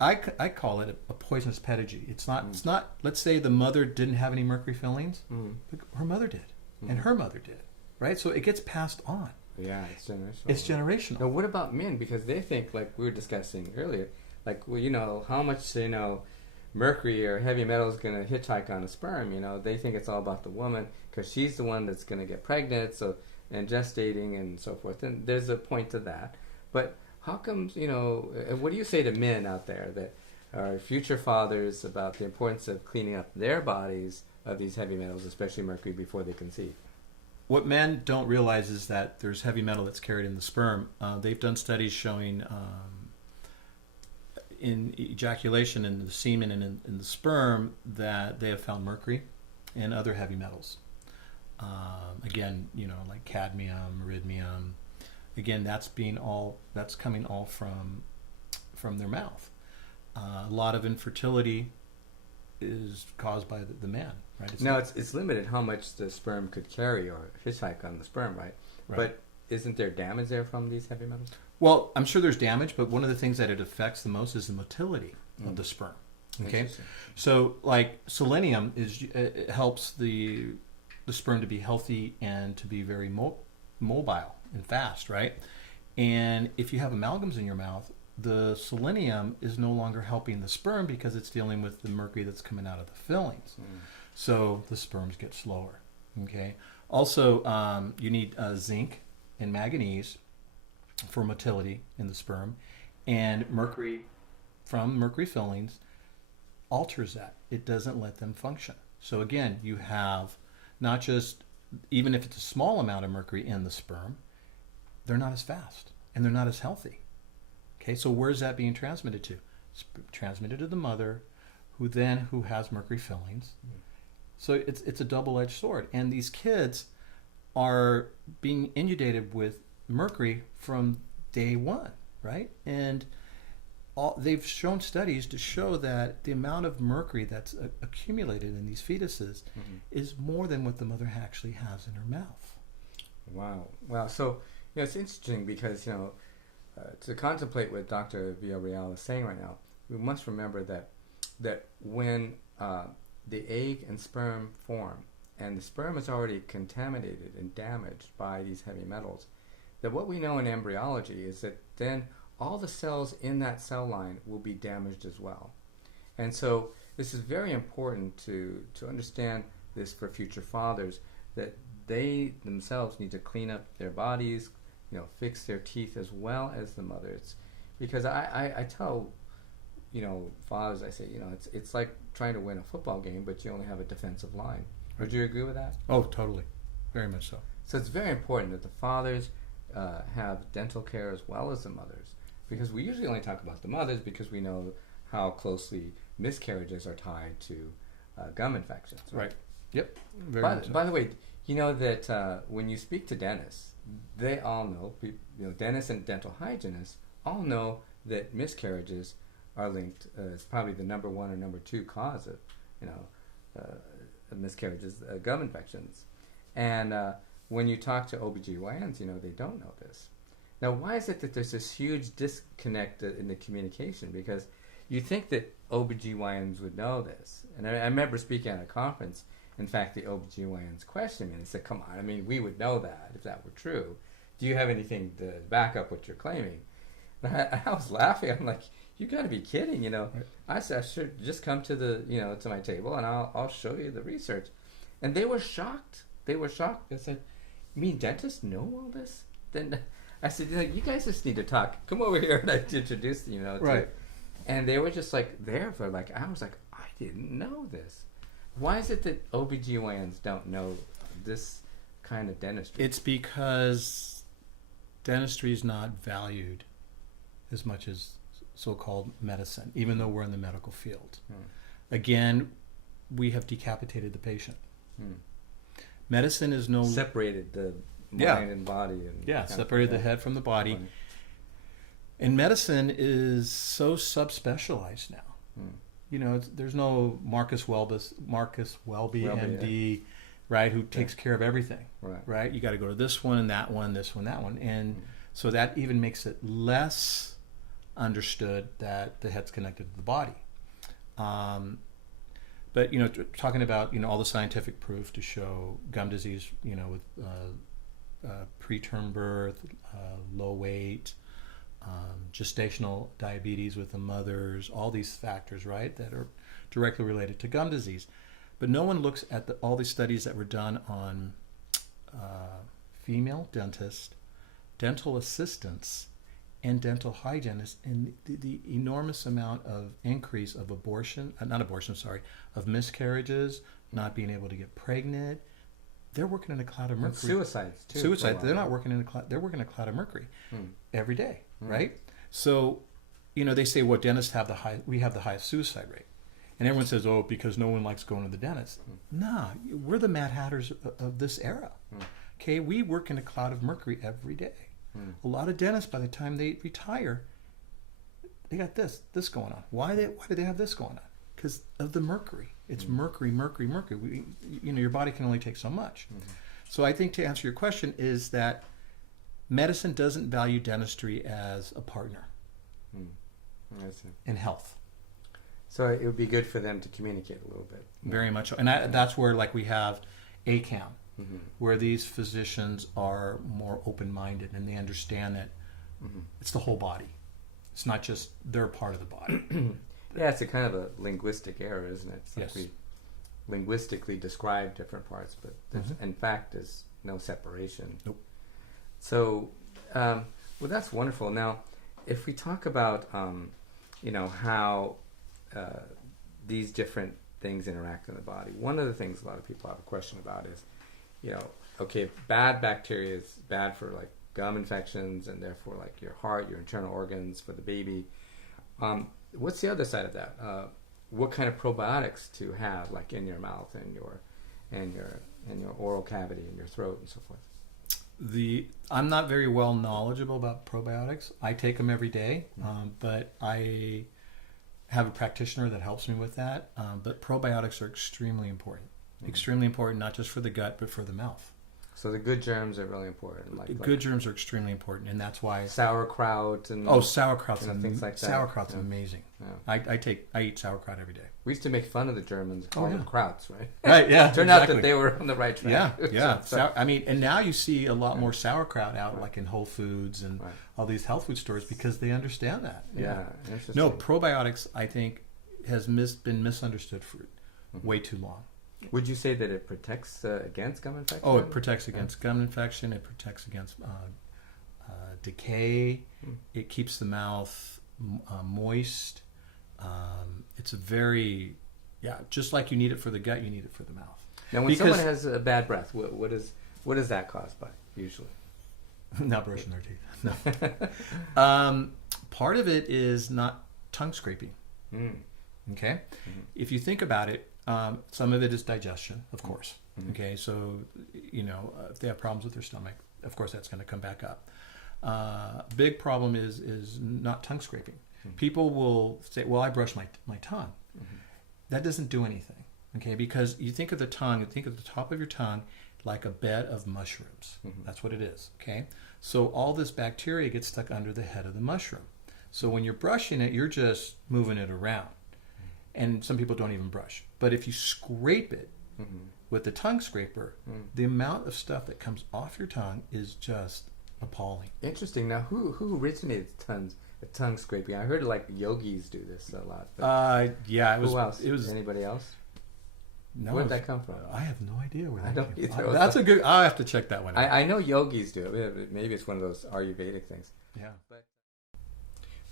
I call it a poisonous pedigree. It's not. Let's say the mother didn't have any mercury fillings, but her mother did, and her mother did, right? So it gets passed on. Yeah, it's generational. It's generational. Now, what about men? Because they think, like we were discussing earlier, how much mercury or heavy metal is going to hitchhike on a sperm. They think it's all about the woman because she's the one that's going to get pregnant, and gestating and so forth. And there's a point to that. But how comes, what do you say to men out there that are future fathers about the importance of cleaning up their bodies of these heavy metals, especially mercury, before they conceive? What men don't realize is that there's heavy metal that's carried in the sperm. They've done studies showing in ejaculation in the semen and in the sperm that they have found mercury and other heavy metals. Again, like cadmium, iridium. Again, that's coming all from their mouth. A lot of infertility is caused by the man, right? It's limited how much the sperm could carry or hitchhike on the sperm, right? But isn't there damage there from these heavy metals? Well, I'm sure there's damage, but one of the things that it affects the most is the motility of the sperm. Okay, so like selenium it helps the sperm to be healthy and to be very mobile and fast, right? And if you have amalgams in your mouth, the selenium is no longer helping the sperm because it's dealing with the mercury that's coming out of the fillings. So the sperms get slower. Okay. Also, you need zinc and manganese for motility in the sperm, and mercury from mercury fillings alters that. It doesn't let them function. So again, you have not just, even if it's a small amount of mercury in the sperm, they're not as fast and they're not as healthy. Okay, so where's that being transmitted to? It's transmitted to the mother, who has mercury fillings. So it's a double-edged sword. And these kids are being inundated with mercury from day one, right? And they've shown studies to show that the amount of mercury that's accumulated in these fetuses is more than what the mother actually has in her mouth. Wow. So, it's interesting because, to contemplate what Dr. Villarreal is saying right now, we must remember that when the egg and sperm form, and the sperm is already contaminated and damaged by these heavy metals, that what we know in embryology is that then all the cells in that cell line will be damaged as well. And so this is very important to understand this for future fathers, that they themselves need to clean up their bodies, fix their teeth as well as the mothers. Because I tell, fathers, I say, it's like trying to win a football game, but you only have a defensive line. Would you agree with that? Oh, totally. Very much so. So it's very important that the fathers have dental care as well as the mothers. Because we usually only talk about the mothers because we know how closely miscarriages are tied to gum infections. Right. Yep. By the way, you know that when you speak to dentists, they all know, dentists and dental hygienists all know that miscarriages are linked. It's probably the number one or number two cause of, of miscarriages, gum infections. And when you talk to OBGYNs, they don't know this. Now, why is it that there's this huge disconnect in the communication? Because you think that OBGYNs would know this. And I remember speaking at a conference. In fact, the OBGYNs questioned me and said, come on, we would know that if that were true. Do you have anything to back up what you're claiming? And I was laughing. I'm like, you got to be kidding, Right. I said, sure, just come to to my table and I'll show you the research. And they were shocked. They said, you mean dentists know all this? Then I said, you guys just need to talk. Come over here, and I introduced right. And they were just there for hours. I didn't know this. Why is it that OBGYNs don't know this kind of dentistry? It's because dentistry is not valued as much as so-called medicine, even though we're in the medical field. Again, we have decapitated the patient. Medicine is no... Separated the mind and body. And separated the head from the body. And medicine is so subspecialized now. There's no Marcus Welby, MD, right, who takes care of everything, right? You got to go to this one, that one, this one, that one. And so that even makes it less understood that the head's connected to the body. But, talking about, all the scientific proof to show gum disease, with preterm birth, low weight, gestational diabetes with the mothers, all these factors, right, that are directly related to gum disease. But no one looks at all these studies that were done on female dentists, dental assistants, and dental hygienists, and the enormous amount of increase of of miscarriages, not being able to get pregnant. They're working in a cloud of mercury. And suicides too. Suicide. They're not working in a cloud. They're working in a cloud of mercury every day, right? So, they say, well, dentists have we have the highest suicide rate, and everyone says, oh, because no one likes going to the dentist. Nah, we're the Mad Hatters of this era. Okay, we work in a cloud of mercury every day. A lot of dentists, by the time they retire, they got this going on. Why do they have this going on? Because of the mercury. It's mercury. Your body can only take so much. So I think to answer your question is that medicine doesn't value dentistry as a partner in health. So it would be good for them to communicate a little bit. Very much so. And that's where we have ACAM, where these physicians are more open-minded and they understand that it's the whole body. It's not just their part of the body. Yeah, it's a kind of a linguistic error, isn't it? It's Yes. We linguistically describe different parts, but in fact there's no separation. Nope. So, well, that's wonderful. Now, if we talk about, how these different things interact in the body, one of the things a lot of people have a question about is, okay, bad bacteria is bad for gum infections and therefore your heart, your internal organs for the baby. What's the other side of that? What kind of probiotics to have in your mouth and your oral cavity and your throat and so forth? I'm not very well knowledgeable about probiotics. I take them every day, but I have a practitioner that helps me with that. But probiotics are extremely important. Extremely important, not just for the gut, but for the mouth. So the good germs are really important. Good germs are extremely important, and that's why sauerkraut and sauerkraut's things like that. Sauerkraut's amazing. Yeah. I eat sauerkraut every day. We used to make fun of the Germans, call them krauts, right? Right. Yeah. Turned out that they were on the right track. Yeah. And now you see a lot more sauerkraut out, in Whole Foods and all these health food stores because they understand that. Yeah. No, probiotics, I think, has been misunderstood for way too long. Would you say that it protects against gum infection? Oh, it protects against gum infection. It protects against decay. It keeps the mouth moist. It's a very, just like you need it for the gut, you need it for the mouth. Now, when someone has a bad breath, what is that caused by usually? Not brushing their teeth. No. Part of it is not tongue scraping. Okay. If you think about it, some of it is digestion, of course. Okay. So, if they have problems with their stomach, of course, that's going to come back up. Big problem is not tongue scraping. People will say, well, I brush my tongue. That doesn't do anything. Okay. Because you think of the tongue, you think of the top of your tongue like a bed of mushrooms. That's what it is. Okay. So all this bacteria gets stuck under the head of the mushroom. So when you're brushing it, you're just moving it around. And some people don't even brush. But if you scrape it with the tongue scraper, the amount of stuff that comes off your tongue is just appalling. Interesting. Now, who originated tongue scraping? I heard like yogis do this a lot. Who else? It was anybody else? No, where did that come from? I have no idea where that came from. That's a good. I'll have to check that one out. I know yogis do it. Maybe it's one of those Ayurvedic things. Yeah. But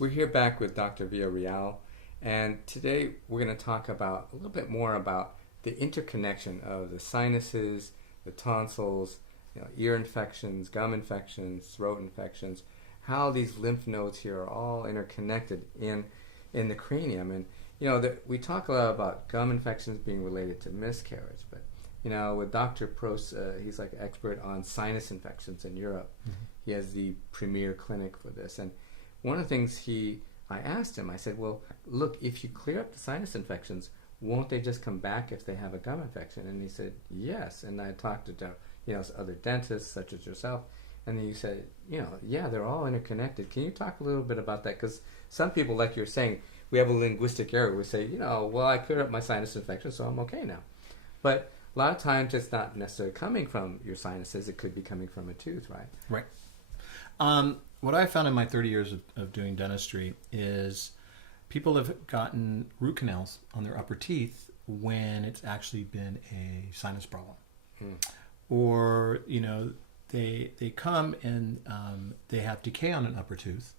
we're here back with Dr. Villarreal, and today we're going to talk about a little bit more about the interconnection of the sinuses, the tonsils, ear infections, gum infections, throat infections, how these lymph nodes here are all interconnected in the cranium. And we talk a lot about gum infections being related to miscarriage, but with Dr. Prost, he's like an expert on sinus infections in Europe. He has the premier clinic for this. And one of the things I asked him, I said, well, look, if you clear up the sinus infections, won't they just come back if they have a gum infection? And he said, yes. And I talked to other dentists such as yourself, and then you said, yeah, they're all interconnected. Can you talk a little bit about that? Because some people, like you're saying, we have a linguistic error. We say, well, I cleared up my sinus infection, so I'm okay now. But a lot of times it's not necessarily coming from your sinuses. It could be coming from a tooth, right? Right. What I found in my 30 years of doing dentistry is people have gotten root canals on their upper teeth when it's actually been a sinus problem. Or, they come and they have decay on an upper tooth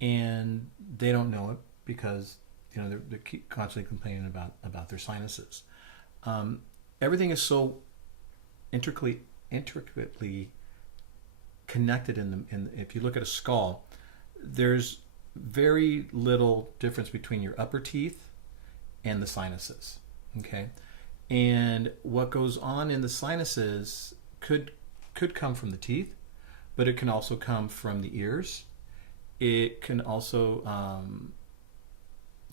and they don't know it because they're constantly complaining about their sinuses. Everything is so intricately connected if you look at a skull, there's very little difference between your upper teeth and the sinuses. Okay, and what goes on in the sinuses could come from the teeth, but it can also come from the ears. It can also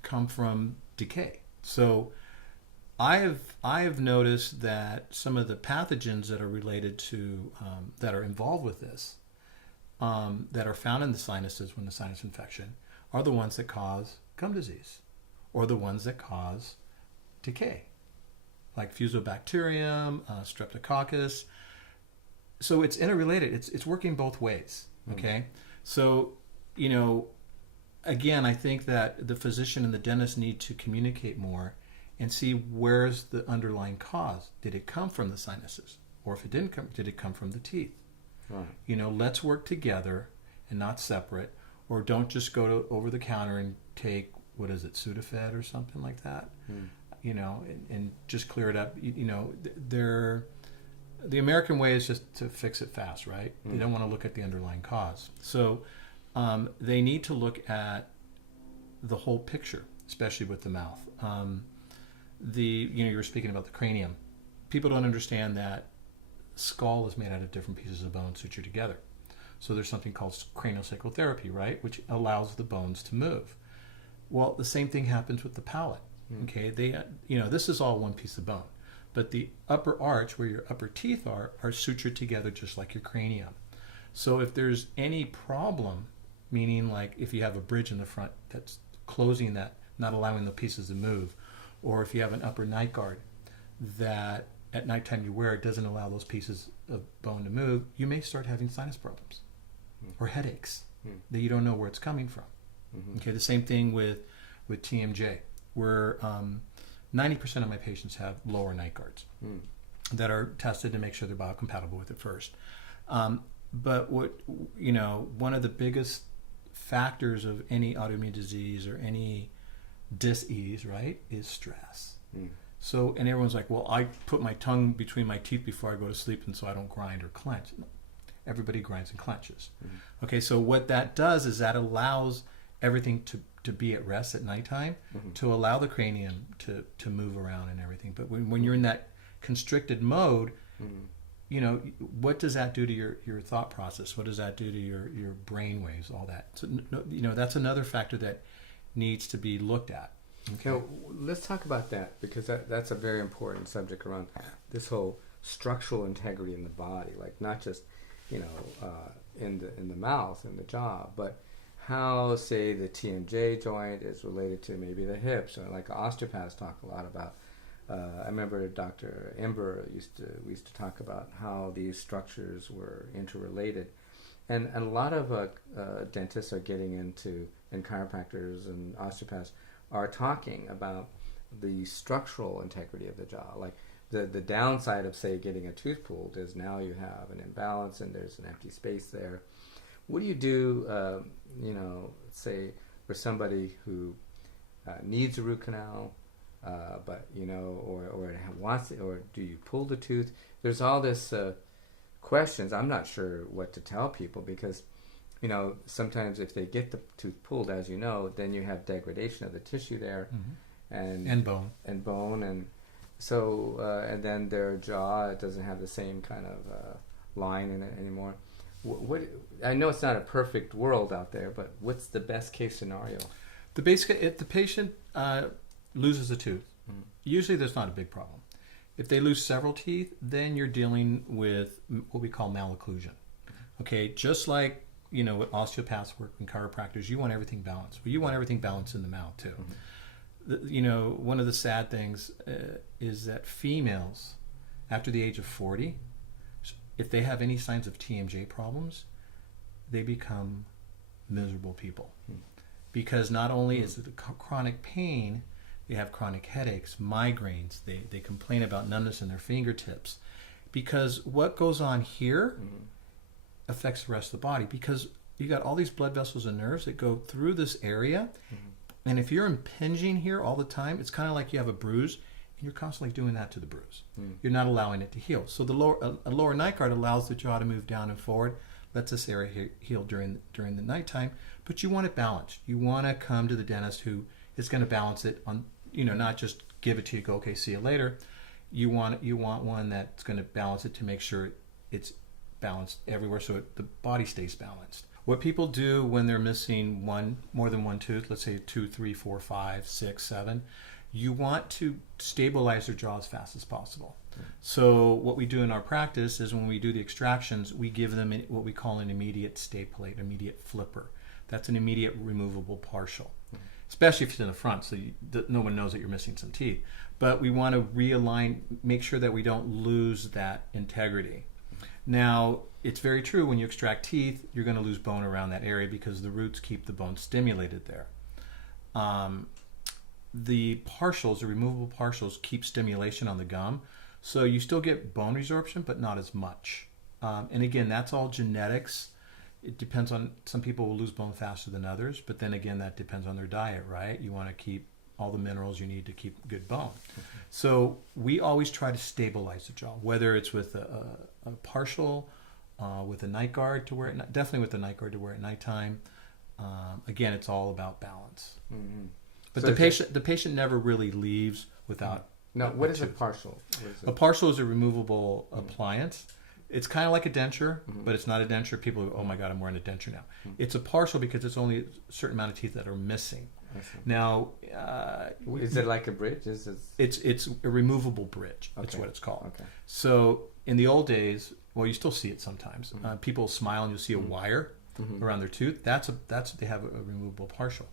come from decay. So I have noticed that some of the pathogens that are related to that are involved with this, that are found in the sinuses when the sinus infection, are the ones that cause gum disease, or the ones that cause decay, like Fusobacterium, Streptococcus. So it's interrelated. It's working both ways. Okay, so again, I think that the physician and the dentist need to communicate more and see where's the underlying cause. Did it come from the sinuses? Or if it didn't come, did it come from the teeth? Right. Let's work together and not separate, or don't just go over the counter and take, what is it, Sudafed or something like that, and just clear it up. The American way is just to fix it fast, right? They don't want to look at the underlying cause. So they need to look at the whole picture, especially with the mouth. You were speaking about the cranium. People don't understand that skull is made out of different pieces of bone sutured together. So there's something called craniosacral therapy, right, which allows the bones to move. Well, the same thing happens with the palate. Okay, this is all one piece of bone, but the upper arch, where your upper teeth are sutured together just like your cranium. So if there's any problem, meaning like if you have a bridge in the front that's closing that, not allowing the pieces to move, or if you have an upper night guard that at nighttime you wear, it doesn't allow those pieces of bone to move, you may start having sinus problems or headaches that you don't know where it's coming from. Okay, the same thing with TMJ, where 90% of my patients have lower night guards that are tested to make sure they're biocompatible with it first. But one of the biggest factors of any autoimmune disease or any dis-ease, right, is stress. So, and everyone's like, well, I put my tongue between my teeth before I go to sleep, and so I don't grind or clench. Everybody grinds and clenches. Okay, so what that does is that allows everything to be at rest at nighttime, to allow the cranium to move around and everything. But when you're in that constricted mode, what does that do to your thought process? What does that do to your brain waves, all that? So, that's another factor that needs to be looked at. Okay. Let's talk about that, because that's a very important subject around this whole structural integrity in the body, like not just in the mouth and the jaw, but how, say, the TMJ joint is related to maybe the hips, or like osteopaths talk a lot about. I remember Dr. Ember we used to talk about how these structures were interrelated, and a lot of dentists are getting into, and chiropractors and osteopaths are talking about the structural integrity of the jaw. Like the downside of, say, getting a tooth pulled is now you have an imbalance and there's an empty space there. What do you do, say, for somebody who needs a root canal, but or wants it, or do you pull the tooth? There's all this questions. I'm not sure what to tell people, because sometimes if they get the tooth pulled, as you know, then you have degradation of the tissue there, and bone, and so and then their jaw doesn't have the same kind of line in it anymore. What I know it's not a perfect world out there, but what's the best case scenario? If the patient loses a tooth, usually there's not a big problem. If they lose several teeth, then you're dealing with what we call malocclusion. Okay, just like with osteopaths work and chiropractors, you want everything balanced. Well, you want everything balanced in the mouth too. One of the sad things is that females, after the age of 40, if they have any signs of TMJ problems, they become miserable people. Because not only is it chronic pain, they have chronic headaches, migraines, they complain about numbness in their fingertips. Because what goes on here affects the rest of the body, because you got all these blood vessels and nerves that go through this area, and if you're impinging here all the time, it's kind of like you have a bruise, and you're constantly doing that to the bruise. You're not allowing it to heal. So a lower night guard allows the jaw to move down and forward, lets this area heal during the nighttime, but you want it balanced. You want to come to the dentist who is going to balance it on, not just give it to you, go, okay, see you later. You want one that's going to balance it to make sure it's balanced everywhere, so the body stays balanced. What people do when they're missing more than one tooth, let's say 2, 3, 4, 5, 6, 7, you want to stabilize their jaw as fast as possible. So what we do in our practice is when we do the extractions, we give them what we call an immediate stay plate, immediate flipper. That's an immediate removable partial, especially if it's in the front, so no one knows that you're missing some teeth. But we want to realign, make sure that we don't lose that integrity. Now, it's very true, when you extract teeth, you're going to lose bone around that area because the roots keep the bone stimulated there. The partials, the removable partials, keep stimulation on the gum, so you still get bone resorption, but not as much. And again, that's all genetics. It depends on, some people will lose bone faster than others, but then again, that depends on their diet, right? You want to keep all the minerals you need to keep good bone. So we always try to stabilize the jaw, whether it's with a partial, with a night guard to wear it, definitely with the night guard to wear at nighttime. Again, it's all about balance. But so the patient never really leaves without. No, what is a partial? A partial is a removable appliance. It's kind of like a denture, but it's not a denture. People go, oh my God, I'm wearing a denture now. It's a partial because it's only a certain amount of teeth that are missing. Now, is it like a bridge? It's a removable bridge. That's what it's called. So in the old days, well, you still see it sometimes. People smile and you'll see a wire around their tooth. That's they have a removable partial.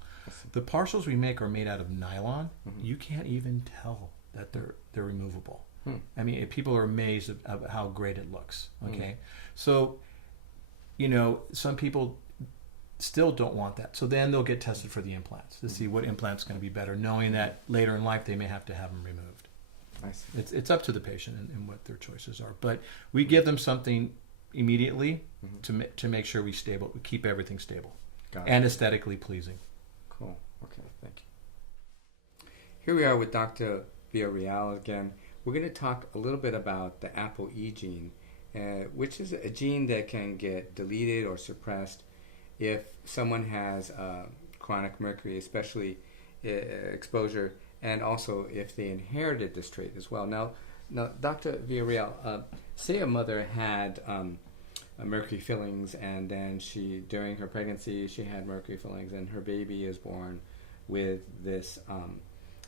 The partials we make are made out of nylon. You can't even tell that they're removable. I mean, people are amazed of how great it looks. Okay, so some people still don't want that. So then they'll get tested for the implants to see what implant's going to be better, knowing that later in life they may have to have them removed. I see. It's up to the patient and what their choices are. But we give them something immediately to make sure we keep everything stable and aesthetically pleasing. Cool. Okay, thank you. Here we are with Dr. Villarreal again. We're going to talk a little bit about the ApoE gene, which is a gene that can get deleted or suppressed if someone has chronic mercury, especially exposure, and also if they inherited this trait as well. Now Dr. Villarreal, say a mother had mercury fillings, and then during her pregnancy, she had mercury fillings, and her baby is born with this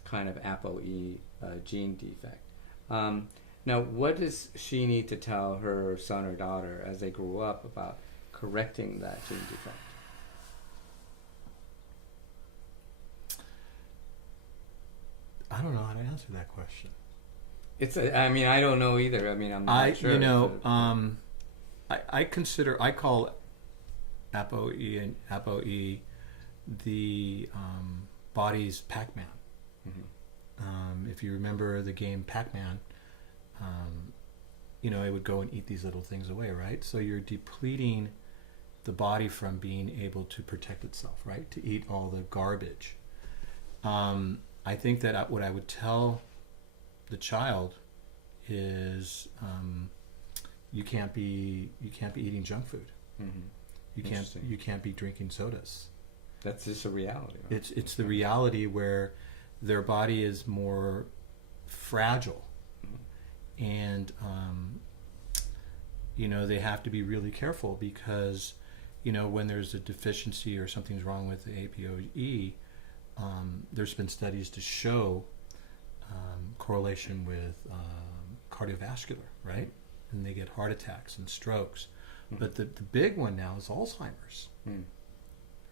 kind of ApoE gene defect. Now, what does she need to tell her son or daughter as they grow up about correcting that gene defect? I don't know how to answer that question. I don't know either. I'm not sure. I call ApoE the body's Pac-Man. Mm-hmm. If you remember the game Pac-Man, it would go and eat these little things away, right? So you're depleting the body from being able to protect itself, right? To eat all the garbage. I think that what I would tell the child is you can't be eating junk food. Mm-hmm. You can't be drinking sodas. That's just a reality. Right? It's the reality where their body is more fragile, and they have to be really careful because when there's a deficiency or something's wrong with the ApoE, there's been studies to show correlation with cardiovascular, right? And they get heart attacks and strokes. Mm-hmm. But the big one now is Alzheimer's,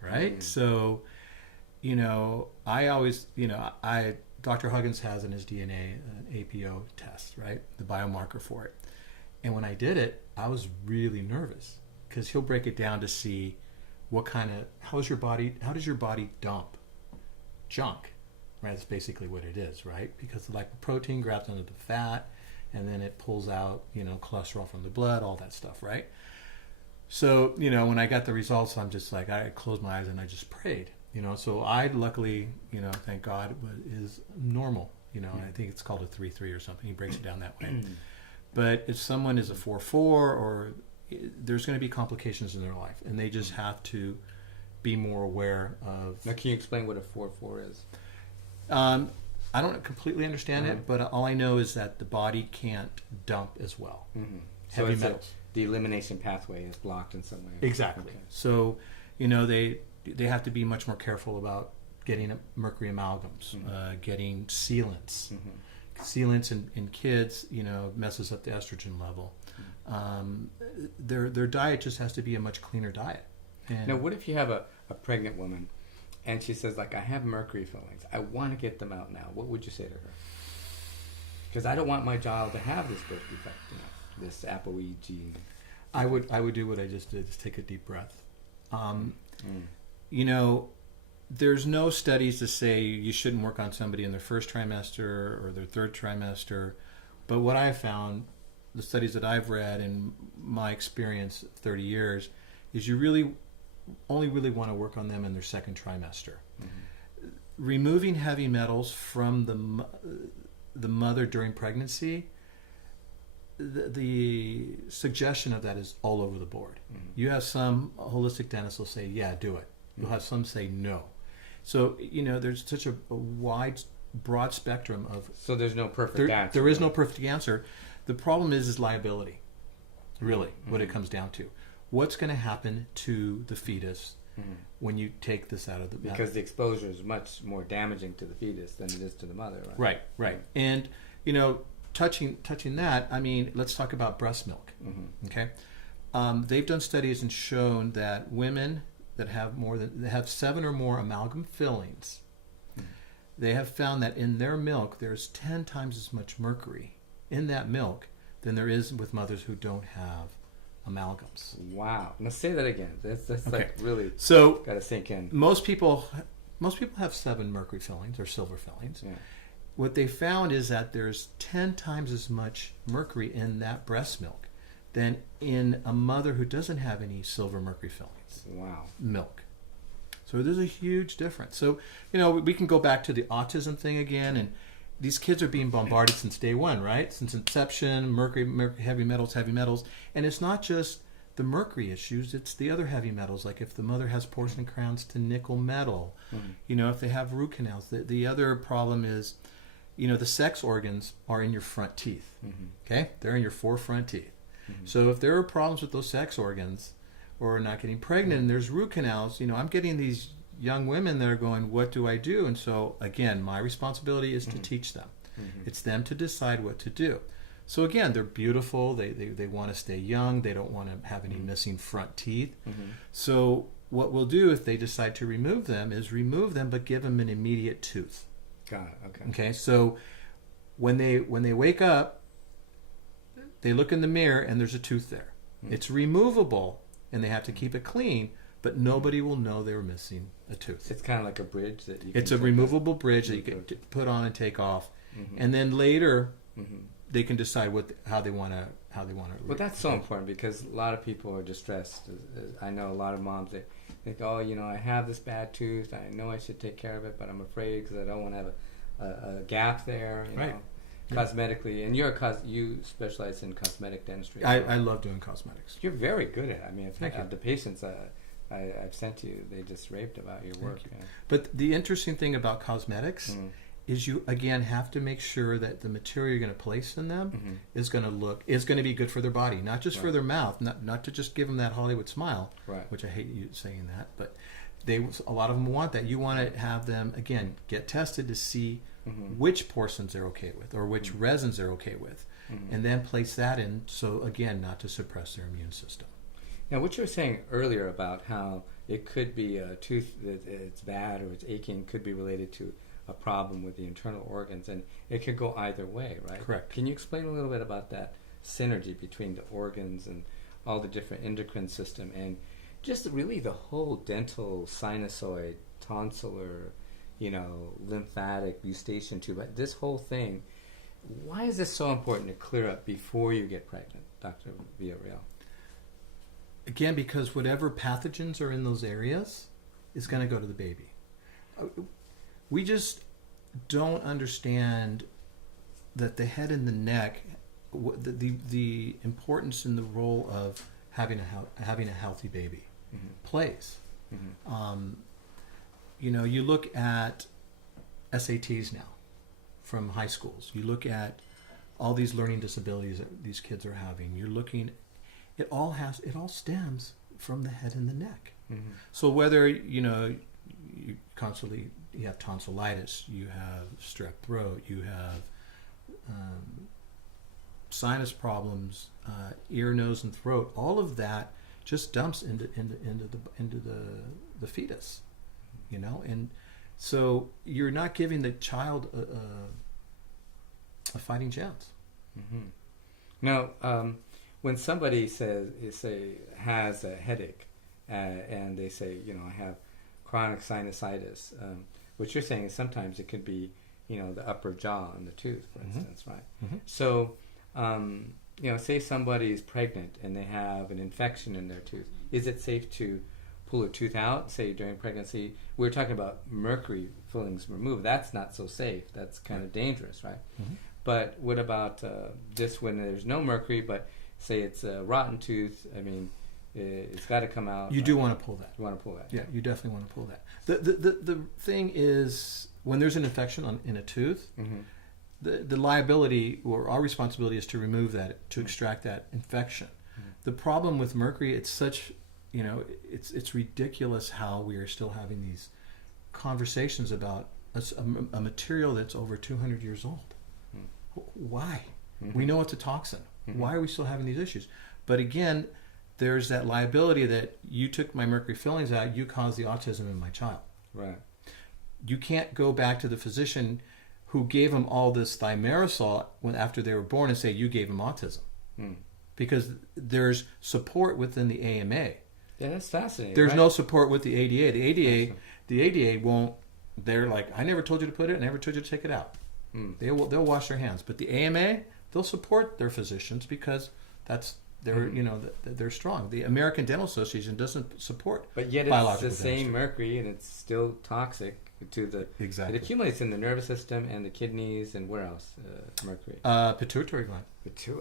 right? Mm-hmm. So, I always, Dr. Huggins has in his DNA an APO test, right? The biomarker for it. And when I did it, I was really nervous because he'll break it down to see how does your body dump junk, right? That's basically what it is, right? Because the lipoprotein grabs onto the fat and then it pulls out, cholesterol from the blood, all that stuff, right? So, when I got the results, I'm just like, I closed my eyes and I just prayed, so I luckily, thank God, is normal, I think it's called a 3-3 or something. He breaks it down that way. But if someone is a 4-4 or there's going to be complications in their life and they just have to be more aware of. Now, can you explain what a 4-4 is? I don't completely understand it, but all I know is that the body can't dump as well. Mm-hmm. Heavy metals. The elimination pathway is blocked in some way. Exactly. Okay. So, they have to be much more careful about getting mercury amalgams, getting sealants. Mm-hmm. Sealants in kids, messes up the estrogen level. Mm-hmm. Their diet just has to be a much cleaner diet. And now, what if you have a pregnant woman and she says, I have mercury fillings. I want to get them out now. What would you say to her? Because I don't want my child to have this birth defect, this ApoE gene. I would do what I just did, just take a deep breath. There's no studies to say you shouldn't work on somebody in their first trimester or their third trimester. But what I've found, the studies that I've read in my experience, 30 years, is you only really want to work on them in their second trimester. Mm-hmm. Removing heavy metals from the mother during pregnancy, the suggestion of that is all over the board. Mm-hmm. You have some holistic dentists will say, yeah, do it. You'll have some say no. So, there's such a broad spectrum of... So there's no perfect answer. There is no perfect answer. The problem is liability, really, what it comes down to. What's going to happen to the fetus when you take this out of the... Because the exposure is much more damaging to the fetus than it is to the mother, right? Right. And, touching that, let's talk about breast milk, okay? They've done studies and shown that women that have 7 or more amalgam fillings, they have found that in their milk there's 10 times as much mercury in that milk than there is with mothers who don't have amalgams. Wow. Now say that again. That's Okay. like really So got to sink in. most people have 7 mercury fillings or silver fillings. Yeah. What they found is that there's 10 times as much mercury in that breast milk than in a mother who doesn't have any silver mercury fillings. Wow. Milk. So there's a huge difference. So, we can go back to the autism thing again, and these kids are being bombarded since day one, right? Since inception, mercury, heavy metals, and it's not just the mercury issues, it's the other heavy metals, like if the mother has porcelain crowns to nickel metal, if they have root canals. The other problem is, the sex organs are in your front teeth, okay? They're in your 4 front teeth. So if there are problems with those sex organs or not getting pregnant and there's root canals, I'm getting these young women that are going, what do I do? And so, again, my responsibility is to teach them. It's them to decide what to do. So, again, they're beautiful. They want to stay young. They don't want to have any missing front teeth. So what we'll do if they decide to remove them is remove them but give them an immediate tooth. Got it. Okay. Okay, so when they wake up, they look in the mirror and there's a tooth there. It's removable and they have to keep it clean, but nobody will know they were missing a tooth. It's kind of like a bridge that you can It's a removable bridge that you can put on and take off, and then later they can decide how they want to. But that's so important because a lot of people are distressed. I know a lot of moms that think, oh, I have this bad tooth. I know I should take care of it, but I'm afraid because I don't want to have a gap there. Right. Cosmetically, and you specialize in cosmetic dentistry. I love doing cosmetics. You're very good at it. I mean, Thank you. The patients I've sent you, they just raved about your work. You. But the interesting thing about cosmetics is you, again, have to make sure that the material you're going to place in them is going to be good for their body, not just for their mouth, not to just give them that Hollywood smile, which I hate you saying that, but a lot of them want that. You want to have them, again, get tested to see which porcelains they're okay with or which resins they're okay with, and then place that in, so again, not to suppress their immune system. Now, what you were saying earlier about how it could be a tooth that it's bad or it's aching could be related to a problem with the internal organs, and it could go either way, right? Correct. Can you explain a little bit about that synergy between the organs and all the different endocrine system and just really the whole dental, sinusoid, tonsillar, lymphatic, eustachian tube, this whole thing? Why is this so important to clear up before you get pregnant, Dr. Villarreal? Again, because whatever pathogens are in those areas is going to go to the baby. We just don't understand that the head and the neck, the importance and the role of having a healthy baby plays. You look at SATs now from high schools. You look at all these learning disabilities that these kids are having. You're looking, it all stems from the head and the neck. So whether you have tonsillitis, you have strep throat, you have sinus problems, ear, nose, and throat, all of that just dumps into the fetus, and so you're not giving the child a fighting chance. Now, when somebody has a headache and they say, I have chronic sinusitis, what you're saying is sometimes it could be, the upper jaw and the tooth, for instance, right? So, say somebody is pregnant and they have an infection in their tooth. Is it safe to pull a tooth out, say during pregnancy? We're talking about mercury fillings removed. That's not so safe. That's kind of dangerous, right? But what about just when there's no mercury, but say it's a rotten tooth? I mean, it's got to come out. You do want to pull that. You want to pull that. Yeah, you definitely want to pull that. The thing is, when there's an infection in a tooth, the liability or our responsibility is to remove that, to extract that infection. The problem with mercury, it's such, it's ridiculous how we are still having these conversations about a material that's over 200 years old. Why? We know it's a toxin. Why are we still having these issues? But again, there's that liability that you took my mercury fillings out, you caused the autism in my child. Right. You can't go back to the physician who gave them all this thimerosal after they were born and say you gave them autism. because there's support within the AMA. Yeah, that's fascinating. There's right? no support with the ADA. The ADA won't. They're like, I never told you to put it. I never told you to take it out. They'll wash their hands. But the AMA, they'll support their physicians because they're strong. The American Dental Association doesn't support. But yet it's the same mercury, and it's still toxic to the. Exactly. It accumulates in the nervous system and the kidneys, and where else? Mercury. Pituitary gland.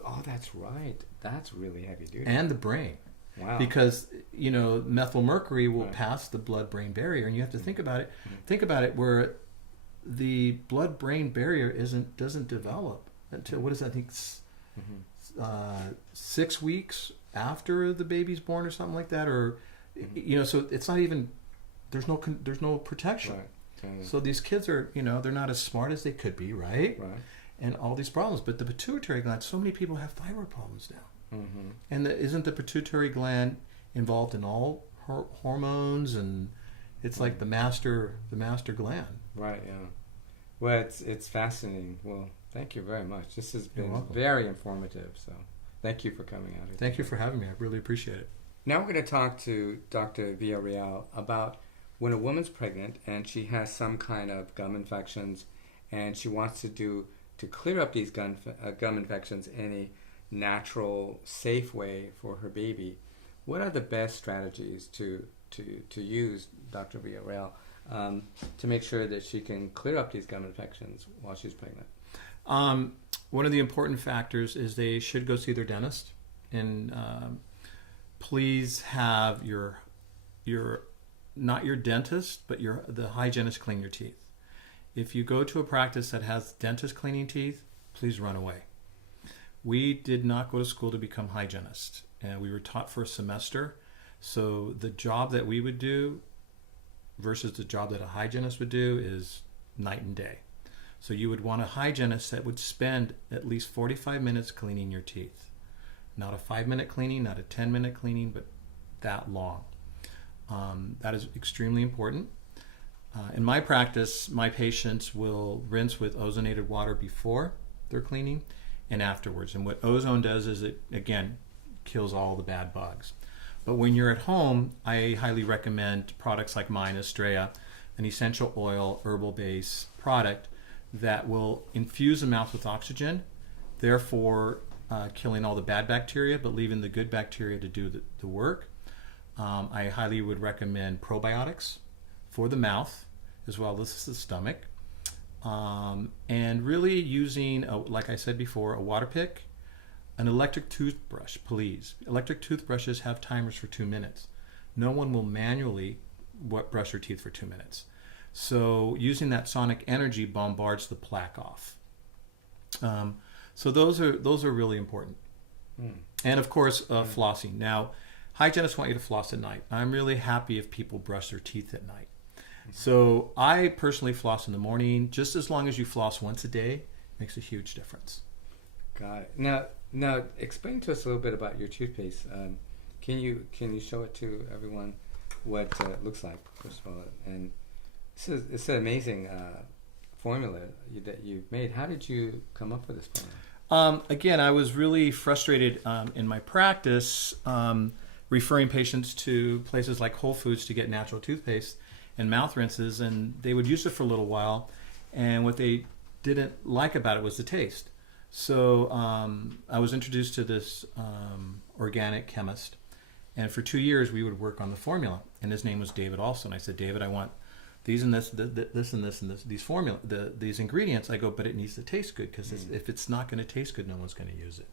Oh, that's right. That's really heavy duty. And the brain. Wow. Because methylmercury will pass the blood-brain barrier, and you have to think about it. Think about it, where the blood-brain barrier doesn't develop until, what is that? I think 6 weeks after the baby's born, or something like that, or so it's not even. There's no protection. Right. So these kids are they're not as smart as they could be, right? Right. And all these problems, but the pituitary gland. So many people have thyroid problems now. Mm-hmm. And isn't the pituitary gland involved in all hormones, and it's like the master gland? Right. Yeah. Well, it's fascinating. Well, thank you very much. This has been very informative. So, thank you for coming out here. Thank you for having me. I really appreciate it. Now we're going to talk to Dr. Villarreal about when a woman's pregnant and she has some kind of gum infections, and she wants to clear up these gum infections in a natural, safe way for her baby. What are the best strategies to use, Dr. Villarreal, to make sure that she can clear up these gum infections while she's pregnant? One of the important factors is they should go see their dentist, and please have your not your dentist, but the hygienist clean your teeth. If you go to a practice that has dentist cleaning teeth, please run away. We did not go to school to become hygienists, and we were taught for a semester. So the job that we would do versus the job that a hygienist would do is night and day. So you would want a hygienist that would spend at least 45 minutes cleaning your teeth. Not a 5-minute cleaning, not a 10-minute cleaning, but that long. That is extremely important. In my practice, my patients will rinse with ozonated water before they're cleaning and afterwards. And what ozone does is it, again, kills all the bad bugs. But when you're at home, I highly recommend products like mine, Estrella, an essential oil, herbal-based product that will infuse the mouth with oxygen, therefore killing all the bad bacteria, but leaving the good bacteria to do the work. I highly would recommend probiotics for the mouth as well as the stomach. And really using, like I said before, a water pick, an electric toothbrush, please. Electric toothbrushes have timers for 2 minutes. No one will manually brush their teeth for 2 minutes. So using that sonic energy bombards the plaque off. So those are really important. And of course, flossing. Now, hygienists want you to floss at night. I'm really happy if people brush their teeth at night. So I personally floss in the morning. Just as long as you floss once a day, makes a huge difference. Got it. Now explain to us a little bit about your toothpaste. Can you show it to everyone what it looks like, first of all? And it's an amazing formula that you've made. How did you come up with this formula? Again, I was really frustrated in my practice referring patients to places like Whole Foods to get natural toothpaste and mouth rinses, and they would use it for a little while, and what they didn't like about it was the taste. So I was introduced to this organic chemist, and for 2 years we would work on the formula, and his name was David also. And I said, David, I want these and this, this and this and this, these ingredients. I go, but it needs to taste good, because if it's not going to taste good, no one's going to use it.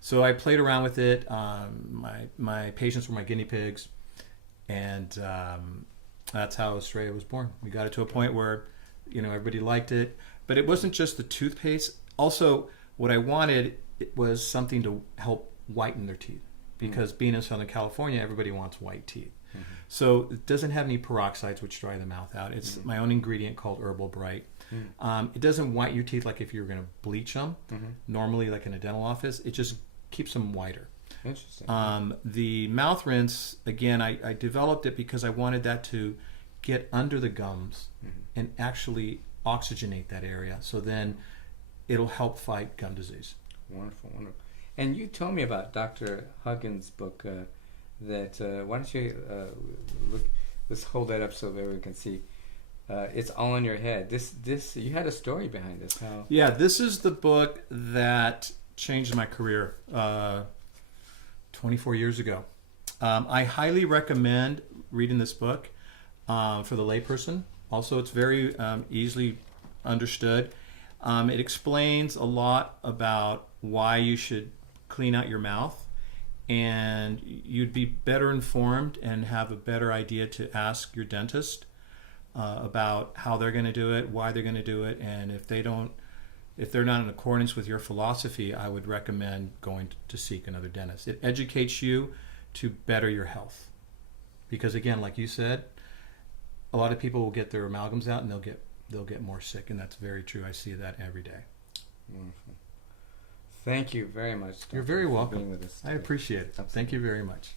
So I played around with it. My patients were my guinea pigs, and that's how Estrella was born. We got it to a point where, everybody liked it, but it wasn't just the toothpaste. Also, what I wanted was something to help whiten their teeth, because being in Southern California, everybody wants white teeth. So it doesn't have any peroxides which dry the mouth out. It's my own ingredient called Herbal Bright. It doesn't whiten your teeth like if you're going to bleach them, normally like in a dental office. It just keeps them whiter. Interesting. The mouth rinse, again, I developed it because I wanted that to get under the gums and actually oxygenate that area. So then it'll help fight gum disease. Wonderful, wonderful. And you told me about Dr. Huggins' book. Why don't you look? Let's hold that up so everyone can see. It's all in your head. This you had a story behind this. How? Yeah, this is the book that changed my career 24 years ago. I highly recommend reading this book for the layperson. Also, it's very easily understood. It explains a lot about why you should clean out your mouth, and you'd be better informed and have a better idea to ask your dentist about how they're going to do it, why they're going to do it, and if they're not in accordance with your philosophy, I would recommend going to seek another dentist. It educates you to better your health, because again, like you said, a lot of people will get their amalgams out and they'll get more sick, and that's very true. I see that every day. Wonderful. Thank you very much. You're very for welcome. being with us I today. appreciate it. Absolutely. Thank you very much.